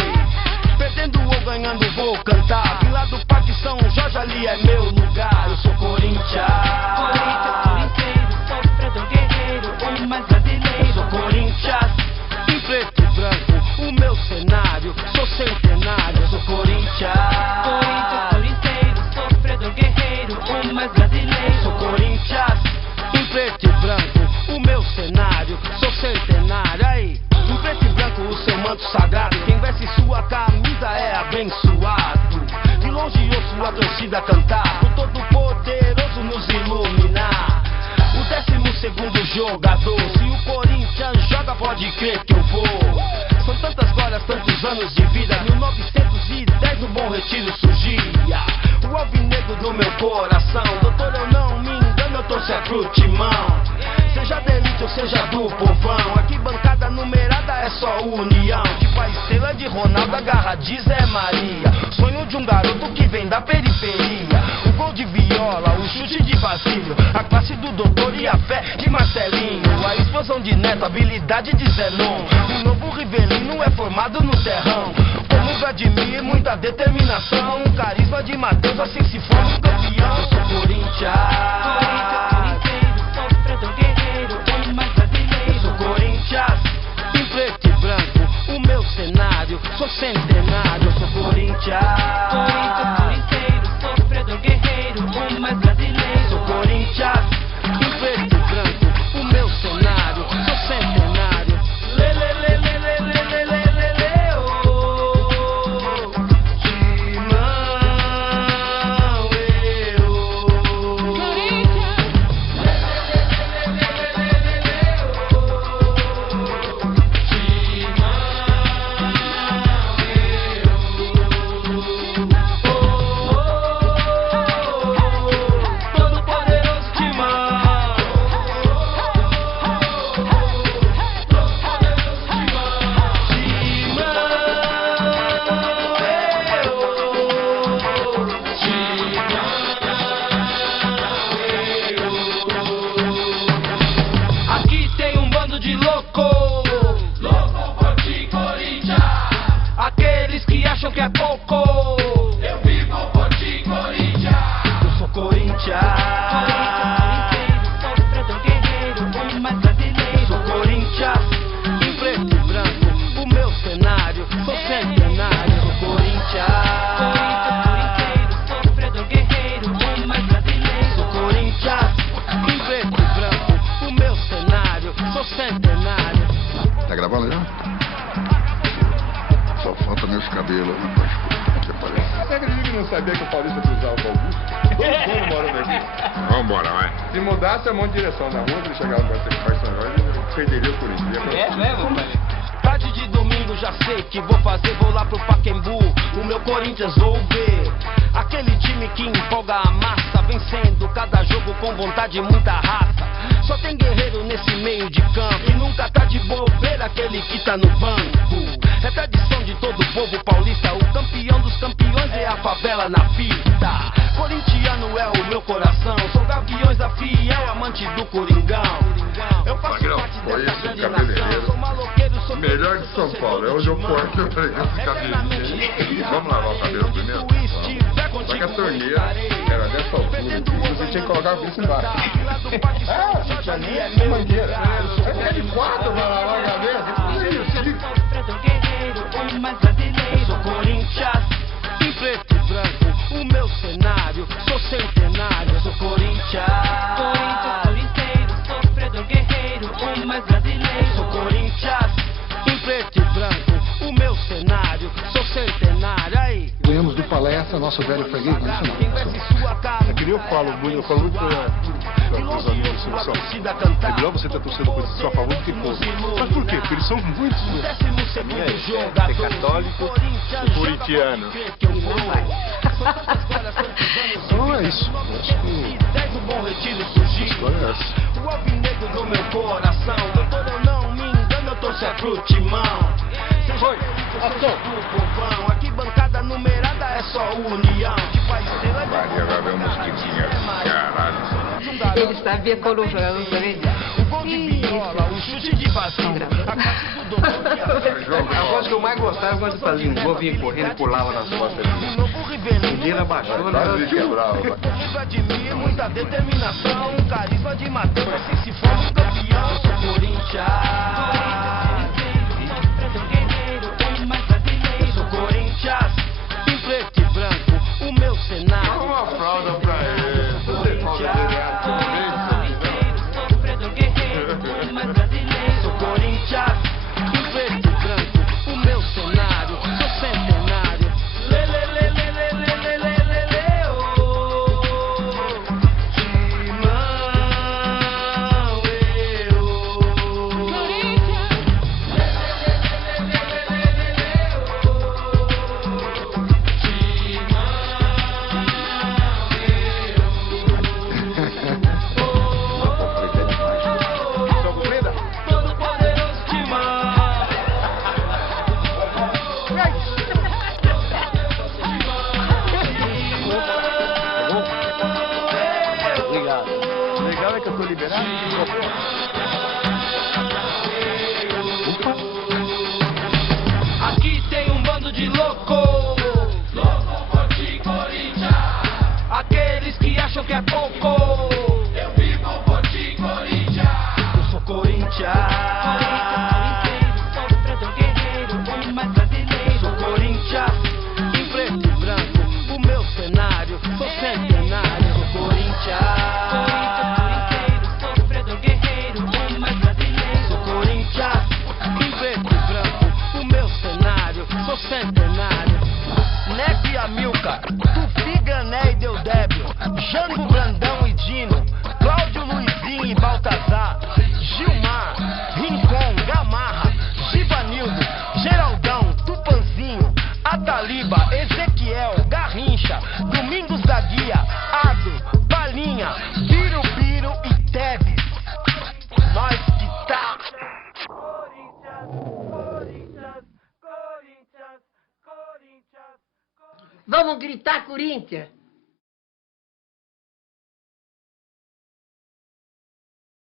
Perdendo ou ganhando vou cantar, vim lá do Parque São Jorge, ali é meu lugar. Eu sou Corinthians. Corintheiro, sofredor guerreiro, o mais brasileiro. Eu sou Corinthians, em preto e branco, o meu cenário, sou centenário. Eu sou Corinthians. Corintheiro, sofredor guerreiro, o mais brasileiro. Eu sou Corinthians, em preto e branco, o meu cenário, sou centenário. Aí, em preto e branco o seu manto sagrado, quem veste sua camisa é abençoado. De longe ouço a torcida cantar, o todo poderoso nos iluminar. O 12º jogador, se o Corinthians joga pode crer que eu vou. São tantas glórias, tantos anos de vida, 1910 no Bom Retiro surgia o alvinegro do meu coração. Doutor, eu não me engano, eu torço é pro Timão. Seja da elite ou seja do povão, aqui bancada numerada é só união. Tipo a estrela de Ronaldo agarra de Zé Maria, sonho de um garoto que vem da periferia. O gol de Viola, o chute de Basílio, a classe do doutor e a fé de Marcelinho, a explosão de Neto, a habilidade de Zenon. O novo Rivelino é formado no terrão, como Vladimir, muita determinação. O carisma de Matheus, assim se forma um campeão. Eu sou Corinthians. Preto e branco, o meu cenário, sou centenário, eu sou Corinthians. Corintheiro, sofredor guerreiro, o mais brasileiro. Sou Corinthians, em preto e branco, o meu cenário, sou centenário. Lê, lê, lê, lê, lê, lê, lê, lê, lê, lê, oh. Timão, eu. Corinthians. Aqui tem um bando de louco, louco por ti, Corinthians. Aqueles que acham que é pouco, eu vivo por ti, Corinthians. Eu sou Corinthians. Sofredor guerreiro, o mais brasileiro. Sou Corinthians, em preto e branco, o meu cenário, sou centenário. Sou Corinthians. Sofredor guerreiro, o mais brasileiro. Sou Corinthians, em preto e branco, o meu cenário, sou centenário. Tá gravando já? Só falta meus cabelos, rapaz. Você parece. Você acredita que não sabia que o Paulista cruzava o Augusto? Todo mundo morando aqui. Vamos embora, vai. Se mudasse a mão de direção na rua, ele chegava para ser São Jorge, ele perderia o Corinthians. É mesmo, pai? Tarde de domingo já nunca sei que vou fazer, vou lá pro Pacaembu, o meu Corinthians vou ver. Aquele time que empolga a massa, vencendo cada jogo com vontade e muita raça. Só tem guerreiro nesse meio de campo e nunca tá de bobeira aquele que tá no banco. É tradição de todo o povo paulista, o campeão dos campeões é a favela na fita. Corintiano é o meu coração, sou Gaviões da Fiel, amante do Coringão. Eu faço parte dessa grande nação, sou maloqueiro, sou melhor de São Paulo, é onde eu corto esse cabelinho. Vamos lavar o cabelo primeiro? Só que a torneira era dessa altura, você tinha que colocar isso embaixo. Isso ali é mangueira. É de 4 para lavar a cabeça. Eu sou Corinthians, em preto e branco, o meu cenário, sou centenário, eu sou Corinthians. Corinteiro, sofredor guerreiro, o mais brasileiro. Eu sou Corinthians, em preto e branco, o meu cenário, sou centenário. Aí. Ganhamos do Palestra, nosso velho freguês nacional. É que nem eu falo muito para os amigos da seleção. É melhor você ter torcida com sua favor do que contra. Mas por quê? Porque eles são muitos. Ser católico e corintiano. Não é isso. O alvinegro do meu coração, doutor, eu não me engano, eu torço pro timão. Foi, ação. Aqui bancada numerada é só união. Que faz estrela de agora vem um mosquitinho. Caralho. Ele sabia quando o jogador também. O gol de viola, o chute de vazio. A voz que eu mais gostava é quando fazia um gol, vinha correndo e pulava nas costas. O dele abaixou, né? Viva de mim, muita determinação. Carisma de Matheus, se for um campeão. Eu sou Corinthians. Em preto e branco, o meu cenário. Uma fralda pra ele. Sofredor guerreiro, mais brasileiro. Sou Corinthians, em preto e branco, o meu cenário. Sou centenário. Lê, lê, lê, lê, lê, lê, lê, lê, lê, lê, oh. Timão, Legal é que eu tô liberado. Aqui tem um bando de louco. Louco por ti, Corinthians. Aqueles que acham que é pouco. Eu vivo por ti, Corinthians. Eu sou Corinthians. Sofredor guerreiro, o mais brasileiro. Eu sou Corinthians, em preto e branco, o meu cenário. Sou centenário. Eu sou Corinthians. Centenário, Neco e Amilcar, Tupi, Gané e Deodébio, Jango, Brandão e Dino, Cláudio, Luizinho e Baltazar, Gilmar, Rincon, Gamarra, Givanildo, Geraldão, Tupanzinho, Ataliba, Ezequiel, Garrincha, Domingos da Guia, Ado, Balinha, Birubiru e Teves. Nós que tá. Vamos gritar, Corinthians!